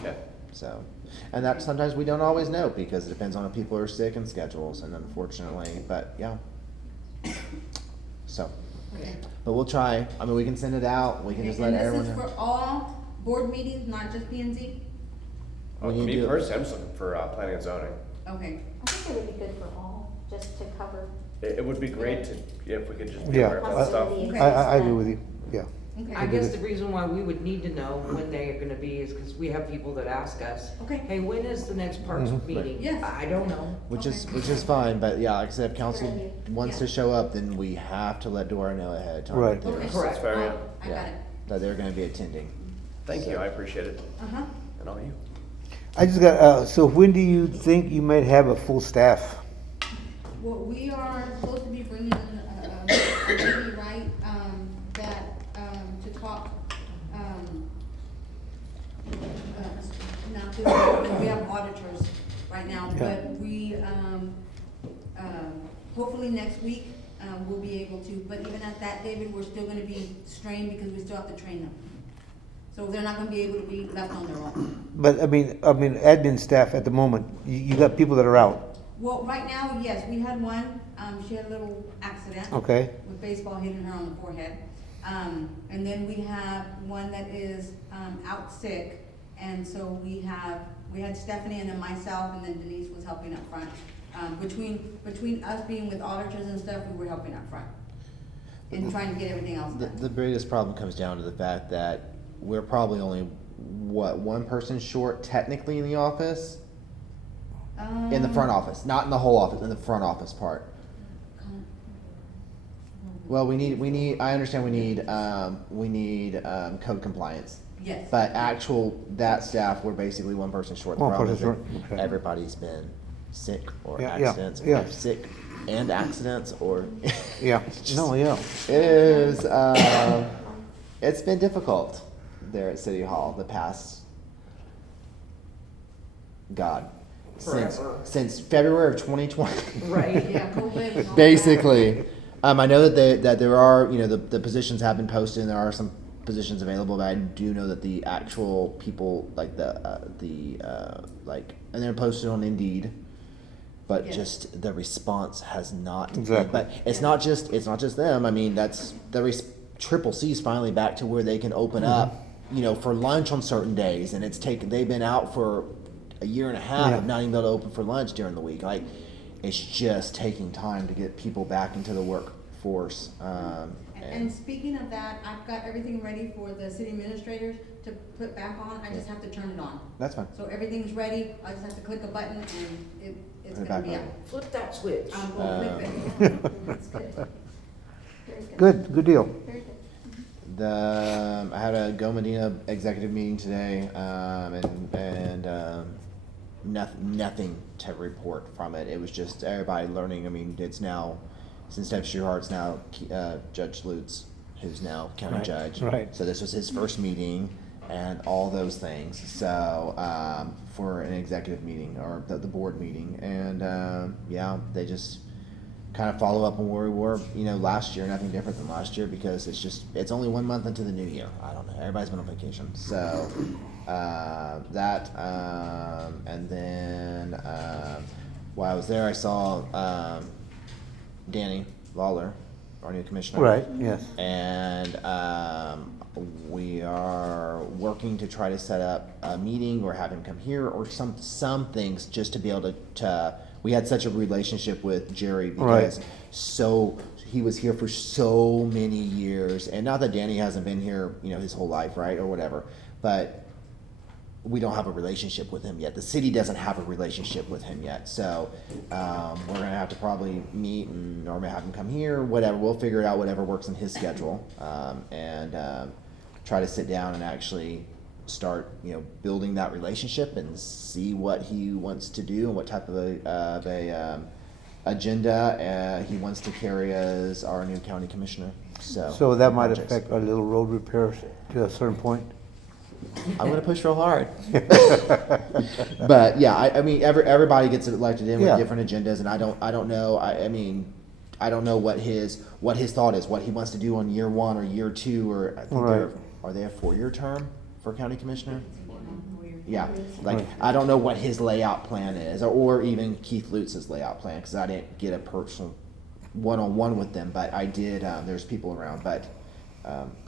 Okay. So, and that sometimes we don't always know because it depends on if people are sick and schedules, and unfortunately, but yeah. So, Okay. but we'll try. I mean, we can send it out. We can just let everyone And this is know. for all board meetings, not just P and Z? We need Me to- personally, I'm just looking for planning and zoning. Okay. I think it would be good for all, just to cover. It would be great to, if we could just be Yeah, aware of that stuff. I agree with you, yeah. Okay. I guess the reason why we would need to know when they are gonna be is because we have people that ask us, Okay. hey, when is the next parks meeting? Yes. I don't know. Which is fine, but yeah, like I said, if council wants to show up, then we have to let Dora know ahead of time. Right. that there's- Correct. Fair, yeah. I got it. That they're gonna be attending. Thank you, I appreciate it. Uh-huh. And all you. I just got, so when do you think you might have a full staff? Well, we are supposed to be bringing a lady, right, to talk, not to, we have auditors right now, Yeah. but we, hopefully next week, we'll be able to, but even at that, David, we're still gonna be strained because we still have to train them. So they're not gonna be able to be left on their own. But I mean, admin staff at the moment, you got people that are out, Well, right now, yes, we had one, she had a little accident. okay? With baseball hitting her on the forehead. And then we have one that is, out sick, and so we had Stephanie and then myself, and then Denise was helping up front. Between us being with auditors and stuff, we were helping up front. And trying to get everything else done. The biggest problem comes down to the fact that we're probably only, one person short technically in the office? In the front office, not in the whole office, in the front office part. Well, I understand we need code compliance. Yes. But that staff, we're basically one person short. The One problem person is that short, okay. everybody's been sick or Yeah, yeah, accidents, yeah. or sick and accidents, or. Yeah, no, yeah. It is, it's been difficult there at City Hall the past, since February of 2020. Right. Yeah, COVID and all Basically, I know that there are, the positions have been posted and there are some positions available, but I do know that the actual people, like and they're posted on Indeed, but Yes. just the response has not. Exactly. But it's not just them. I mean, that's Triple C's finally back to where they can open up, for lunch on certain days, and they've been out for a year and a half Yeah. of not even able to open for lunch during the week. Like, it's just taking time to get people back into the workforce. And speaking of that, I've got everything ready for the city administrators to put back on. I just have to turn it on. That's fine. So everything's ready. I just have to click a button and it's Put it gonna back be on. out. Flip that switch. I'm gonna flip it. That's good. Very good. Good deal. Very good. I had a Go Medina executive meeting today, and nothing to report from it. It was just everybody learning. I mean, it's now, since Deb Schuhart's now Judge Lutz, who's now county Right, judge. right. So this was his first meeting and all those things. So for an executive meeting or the board meeting, and they just kind of follow up on where we were, last year. Nothing different than last year because it's only 1 month into the new year. I don't know. Everybody's been on vacation, so and then while I was there, I saw Danny Lawler, our new commissioner. Right, yes. And we are working to try to set up a meeting or have him come here or some things just to be able to we had such a relationship with Jerry because he was here for so many years, and not that Danny hasn't been here, his whole life, right, or whatever, but we don't have a relationship with him yet. The city doesn't have a relationship with him yet, so we're gonna have to probably meet or have him come here, whatever. We'll figure it out, whatever works in his schedule, and try to sit down and actually start, building that relationship and see what he wants to do and what type of a agenda he wants to carry as our new county commissioner. So that might affect our little road repairs to a certain point? I'm gonna push real hard. But yeah, I mean, everybody gets elected in with different agendas, and I don't know. I don't know what his thought is, what he wants to do on year 1 or year 2, or I think are they a 4-year term for county commissioner? Yeah, I don't know what his layout plan is, or even Keith Lutz's layout plan, because I didn't get a personal one-on-one with them, but I did. There's people around, but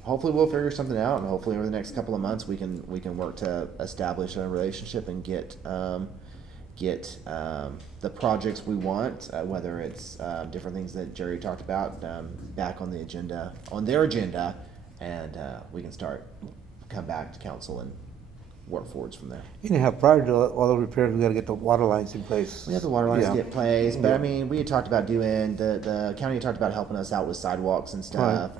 hopefully we'll figure something out, and hopefully over the next couple of months we can work to establish a relationship and get the projects we want, whether it's different things that Jerry talked about, back on their agenda, and we can come back to council and work forwards from there. Anyhow, prior to all the repairs, we gotta get the water lines in place. We have the water lines to Yeah. get placed, but Yeah. I mean, we had talked about doing, the county had talked about helping us out with sidewalks and stuff.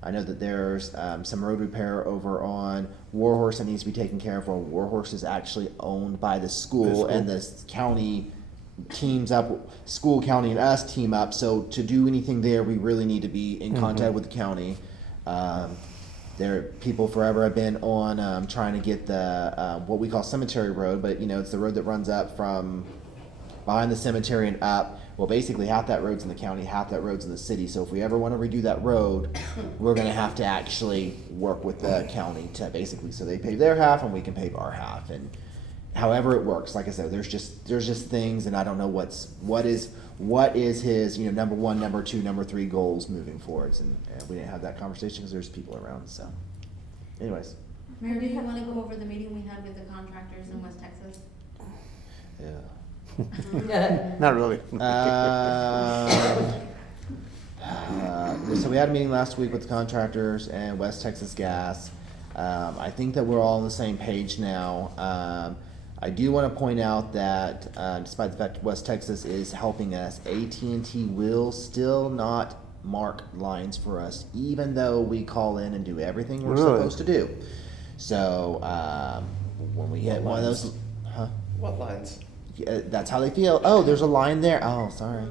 I know that there's some road repair over on Warhorse that needs to be taken care of. Well, Warhorse is actually owned by the school, and the county teams up, school, county, and us team up. So to do anything there, we really need to be in contact with the county. People forever have been on trying to get the what we call Cemetery Road, but it's the road that runs up from behind the cemetery and up. Well, basically half that road's in the county, half that road's in the city. So if we ever want to redo that road, we're going to have to actually work with the county to basically, so they pave their half and we can pave our half. And however it works, like I said, there's just things, and I don't know what is his number one, number two, number three goals moving forwards, and we didn't have that conversation because there's people around. So, anyways, Mayor, do you want to go over the meeting we had with the contractors in West Texas? yeah. Not really. So we had a meeting last week with the contractors and West Texas Gas. I think that we're all on the same page now. I do want to point out that despite the fact that West Texas is helping us, AT&T will still not mark lines for us, even though we call in and do everything we're supposed to do. So when we hit one of those, What lines? that's how they feel. Oh, there's a line there. Oh, sorry.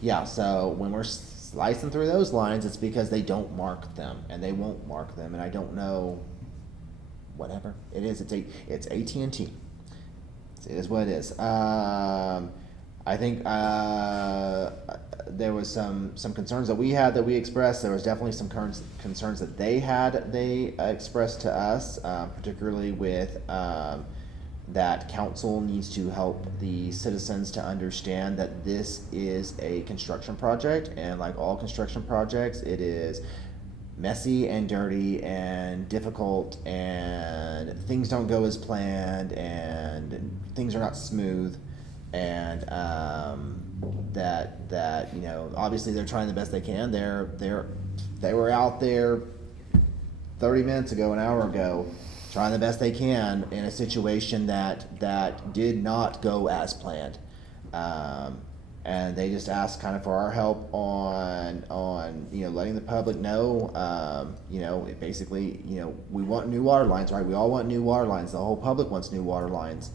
Yeah, so when we're slicing through those lines, it's because they don't mark them, and they won't mark them, and I don't know. Whatever it is, it's AT&T. It is what it is. I think there was some concerns that we had that we expressed. There was definitely some concerns that they expressed to us, particularly with that council needs to help the citizens to understand that this is a construction project, and like all construction projects, it is messy and dirty and difficult, and things don't go as planned, and things are not smooth, and that obviously they're trying the best they can. They were out there 30 minutes ago, an hour ago, trying the best they can in a situation that did not go as planned. And they just asked kind of for our help on letting the public know, basically, we want new water lines, right? We all want new water lines. The whole public wants new water lines.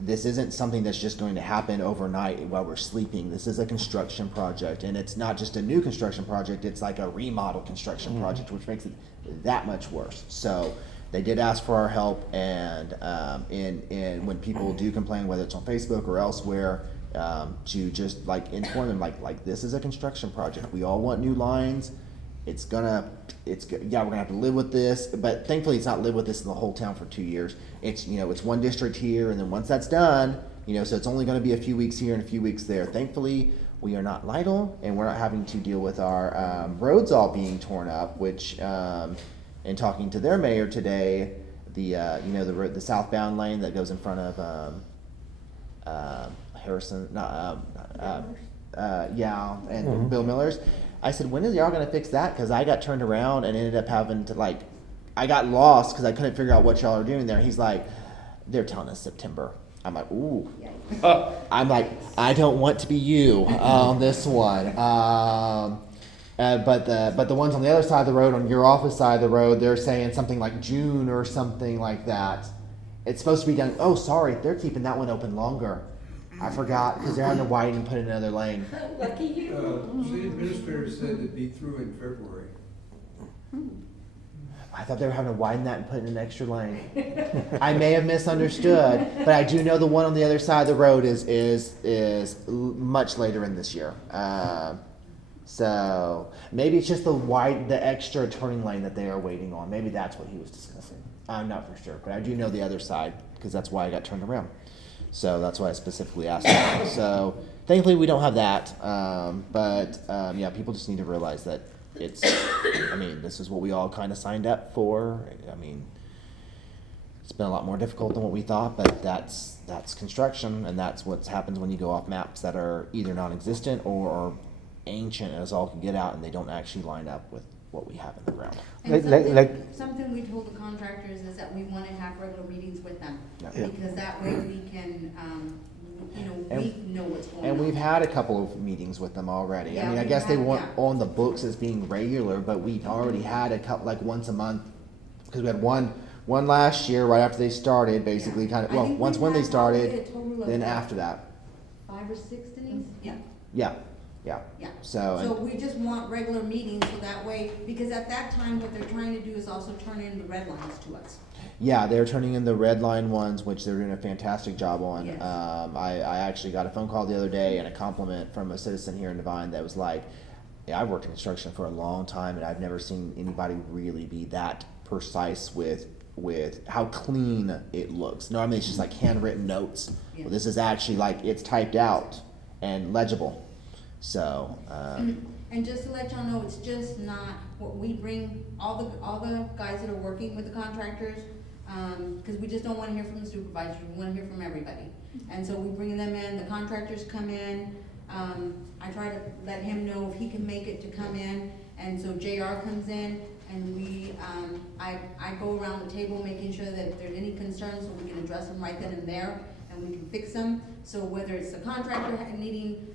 This isn't something that's just going to happen overnight while we're sleeping. This is a construction project, and it's not just a new construction project. It's like a remodel construction project, which makes it that much worse. So they did ask for our help, and when people do complain, whether it's on Facebook or elsewhere, to just inform them this is a construction project. We all want new lines. We're gonna have to live with this, but thankfully it's not live with this in the whole town for 2 years. It's it's one district here, and then once that's done, so it's only going to be a few weeks here and a few weeks there. Thankfully, we are not Lytle, and we're not having to deal with our roads all being torn up. Which, in talking to their mayor today, the southbound lane that goes in front of Harrison, and Bill Miller's. I said, when is y'all gonna fix that? Because I got turned around and ended up having to I got lost because I couldn't figure out what y'all are doing there. He's like, they're telling us September. I'm like, ooh. I'm like, I don't want to be you on this one. But the ones on the other side of the road, on your office side of the road, they're saying something like June or something like that. It's supposed to be done. Oh, sorry, they're keeping that one open longer. I forgot because they're having to widen and put in another lane. Lucky you. City administrator said it'd be through in February. I thought they were having to widen that and put in an extra lane. I may have misunderstood, but I do know the one on the other side of the road is much later in this year. So maybe it's just the extra turning lane that they are waiting on. Maybe that's what he was discussing. I'm not for sure, but I do know the other side because that's why I got turned around. So that's why I specifically asked him. So thankfully we don't have that. But people just need to realize that it's, I mean, this is what we all kind of signed up for. I mean, it's been a lot more difficult than what we thought, but that's construction, and that's what happens when you go off maps that are either non-existent or are ancient as all can get out, and they don't actually line up with what we have in the ground. And something we told the contractors is that we want to have regular meetings with them, Yeah. because that way we can, we know what's going on. And we've had a couple of meetings with them already. Yeah, I mean, I we've guess they had- weren't yeah. on the books as being regular, but we already had a couple, like once a month, because we had one last year right after they started, basically kind of, I well, think once we when they had probably started, a total of then like after that. 5 or 6, Denise? Yeah. Yeah. Yeah. So, So we just want regular meetings, so that way, because at that time, what they're trying to do is also turn in the red lines to us. yeah, they're turning in the red line ones, which they're doing a fantastic job on. Yes. I actually got a phone call the other day and a compliment from a citizen here in Devine that was like, yeah, I've worked in construction for a long time, and I've never seen anybody really be that precise with how clean it looks. No, I mean, it's just like handwritten notes. Yeah. Well, this is actually like, it's typed out and legible. So, And just to let y'all know, it's just not what we bring, all the guys that are working with the contractors, because we just don't wanna hear from the supervisors, we wanna hear from everybody. And so we bring them in, the contractors come in, I try to let him know if he can make it to come in, and so JR comes in, and we, I go around the table making sure that if there's any concerns, so we can address them right then and there, and we can fix them. So whether it's the contractor needing,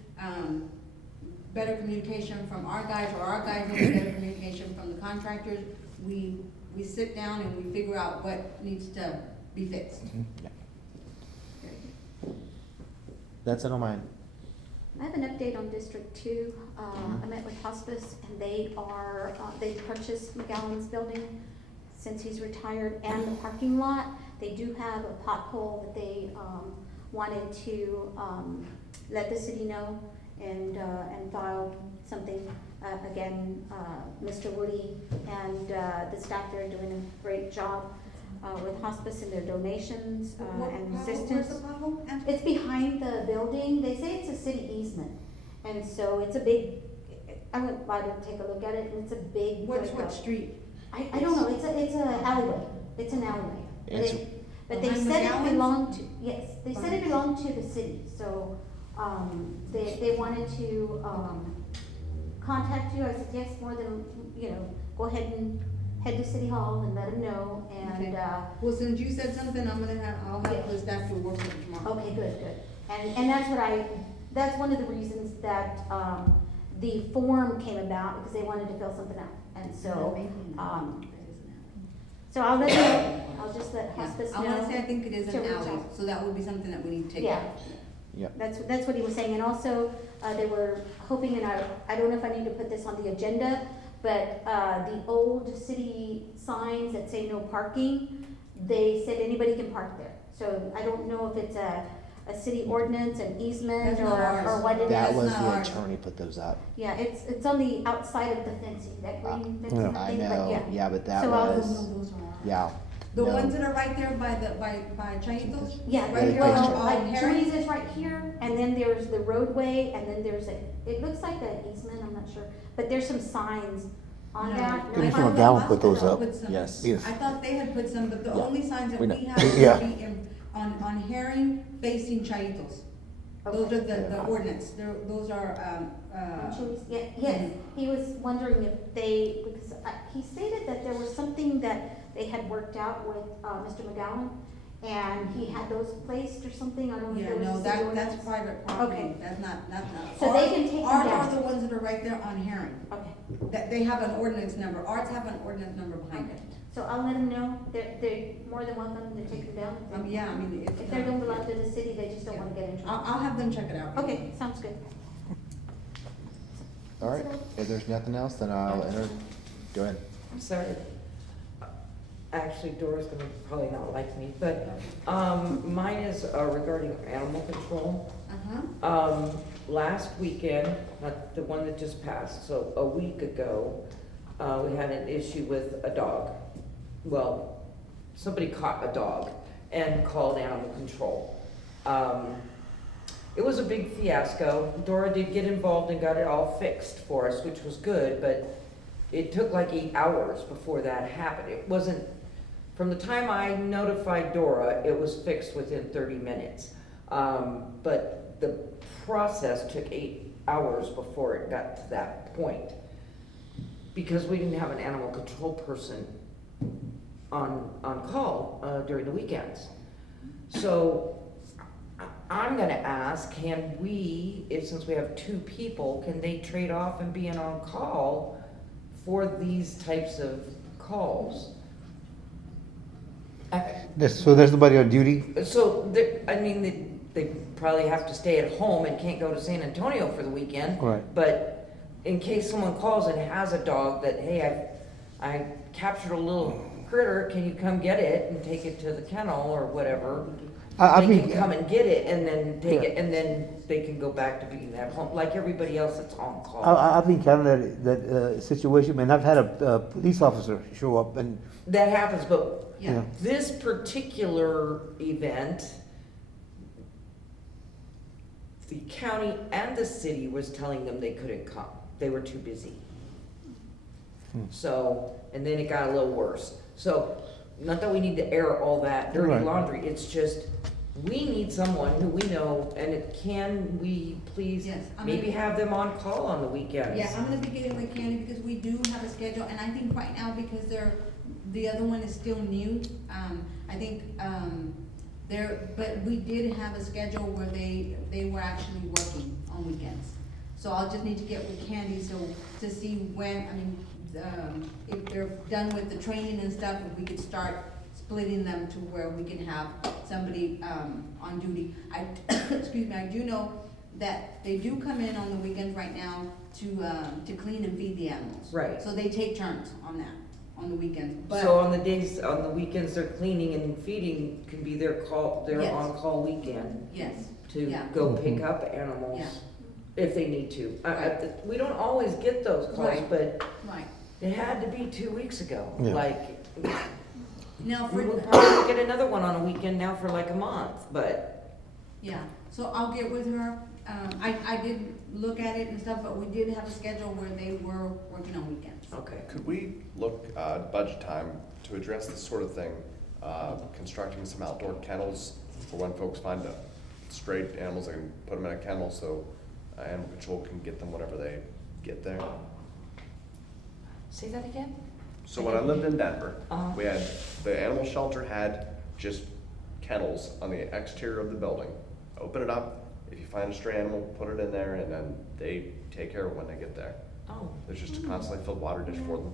better communication from our guys, or our guys need better communication from the contractors, we sit down and we figure out what needs to be fixed. yeah. That's it on mine. I have an update on District 2. I met with hospice, and they purchased McGowan's building since he's retired, and the parking lot. They do have a pothole that they wanted to let the city know and file something. Again, Mr. Woody and the staff there are doing a great job with hospice and their donations and assistance. Where's the pothole? It's behind the building. They say it's a city easement, and so it's a big. I went by to take a look at it, and it's a big. What street? I don't know. It's a alleyway. It's an alleyway. But they Behind said it McGowan's? belonged to, yes, they said it belonged to the city, so, they wanted to, contact you. I said, yes, more than, go ahead and head to City Hall and let them know, and, Okay. Well, since you said something, I'll have Yeah. the staff to work with it tomorrow. okay, good. And that's one of the reasons that, the form came about, because they wanted to fill something out, and so, so I'll let you know. I'll just let hospice know. I wanna say I think it is to an reach alley, out. so that would be something that we need to take Yeah. out. Yep. That's what he was saying, and also, they were hoping, and I don't know if I need to put this on the agenda, but, the old city signs that say no parking, they said anybody can park there. So I don't know if it's a city ordinance, an easement, That's not ours. or what it is. That was not the ours. attorney put those up. Yeah, it's on the outside of the fencing, that green fencing, I I think, but know, yeah. yeah, but that So I'll- was, yeah. The no. ones that are right there by Chayitos? Yeah, Right here well, on like Harry? trees is right here, and then there's the roadway, and then there's it looks like an easement, I'm not sure, but there's some signs on No. that. I Commissioner thought the McGowan put those hospital up. put some. Yes. Yes. I thought they had put some, but the Yeah. only signs that We know. we have Yeah. would be on Herring facing Chayitos. Those are the ordinance, those are, Trees, yeah, yes, he was wondering if because he stated that there was something that they had worked out with, Mr. McGowan, and he had those placed or something, I don't know if yeah, it was. no, a city that's ordinance. private property, Okay. that's not. So they can take them Ours down. are the ones that are right there on Herring, Okay, that they have an ordinance number, ours have an ordinance number behind it. so I'll let him know, they're more than welcome to take them down. Yeah, I mean, If they don't belong to the city, they just don't wanna get in trouble. I'll have them check it out. Okay, sounds good. All right, if there's nothing else, then I'll go ahead. I'm sorry. Actually, Dora's gonna probably not like me, but, mine is regarding animal control. Uh-huh. Last weekend, not the one that just passed, so a week ago, we had an issue with a dog. Well, somebody caught a dog and called animal control. It was a big fiasco. Dora did get involved and got it all fixed for us, which was good, but it took like 8 hours before that happened. It wasn't, from the time I notified Dora, it was fixed within 30 minutes. But the process took 8 hours before it got to that point. Because we didn't have an animal control person on call during the weekends. So I'm gonna ask, can we, since we have 2 people, can they trade off and be on call for these types of calls? So there's nobody on duty? So, I mean, they probably have to stay at home and can't go to San Antonio for the weekend. Right. But in case someone calls and has a dog that, hey, I captured a little critter, can you come get it and take it to the kennel or whatever? They can come and get it and then take it, and then they can go back to being at home, like everybody else that's on call. I've encountered that situation, and I've had a police officer show up and. That happens, but Yeah. this particular event, the county and the city was telling them they couldn't come. They were too busy. So, and then it got a little worse. So, not that we need to air all that dirty Right. laundry, it's just, we need someone who we know, and can we please Yes, maybe have them on call on the weekends? Yeah, I'm gonna be getting with Candy because we do have a schedule, and I think right now, because the other one is still new, I think, but we did have a schedule where they were actually working on weekends. So I'll just need to get with Candy to see when, if they're done with the training and stuff, if we could start splitting them to where we can have somebody, on duty. Excuse me, I do know that they do come in on the weekends right now to clean and feed the animals. Right. So they take turns on that, on the weekends, but. So on the weekends, they're cleaning and feeding can be their Yes. on-call weekend. Yes. To Yeah. go pick up animals. Yeah. If they need to. Right. We don't always get those calls, Right. but Right. it had to be 2 weeks ago. Yeah. Like, Now we for, will probably get another one on a weekend now for like a month, but. yeah, so I'll get with her. I did look at it and stuff, but we did have a schedule where they were working on weekends. Okay. Could we look at budget time to address this sort of thing, constructing some outdoor kennels for when folks find stray animals, they can put them in a kennel so animal control can get them whenever they get there? Say that again? So when I lived in Denver, Uh-huh. we had, the animal shelter had just kennels on the exterior of the building. Open it up, if you find a stray animal, put it in there, and then they take care of it when they get there. Oh. There's just a constantly filled water dish for them.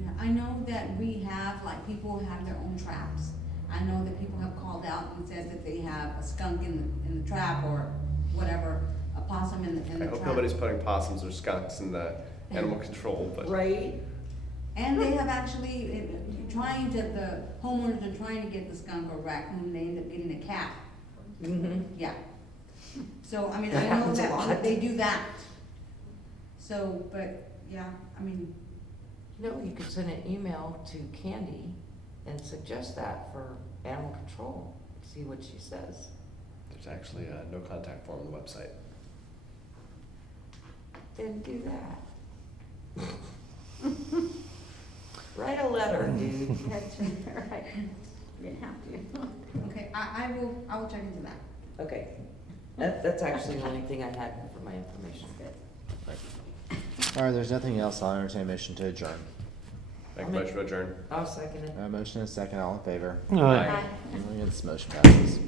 Yeah, I know that we have, like, people have their own traps. I know that people have called out and said that they have a skunk in the trap or whatever, a possum in the trap. I hope nobody's putting possums or skunks in the animal control, but. Right? And they have actually, the homeowners are trying to get the skunk or raccoon, they end up getting a cat. Mm-hmm. Yeah. So, I mean, That I know happens a that lot. they do that. So, but, yeah, I mean, No, you could send an email to Candy and suggest that for animal control, see what she says. There's actually a no contact form on the website. Then do that. Write a letter, dude. That's right. You have to. okay, I will check into that. Okay. That's actually the only thing I had for my information. All right, there's nothing else. I'll entertain a motion to adjourn. Make a motion to adjourn. I'll second it. A motion and a second, all in favor? Aye. This motion passes.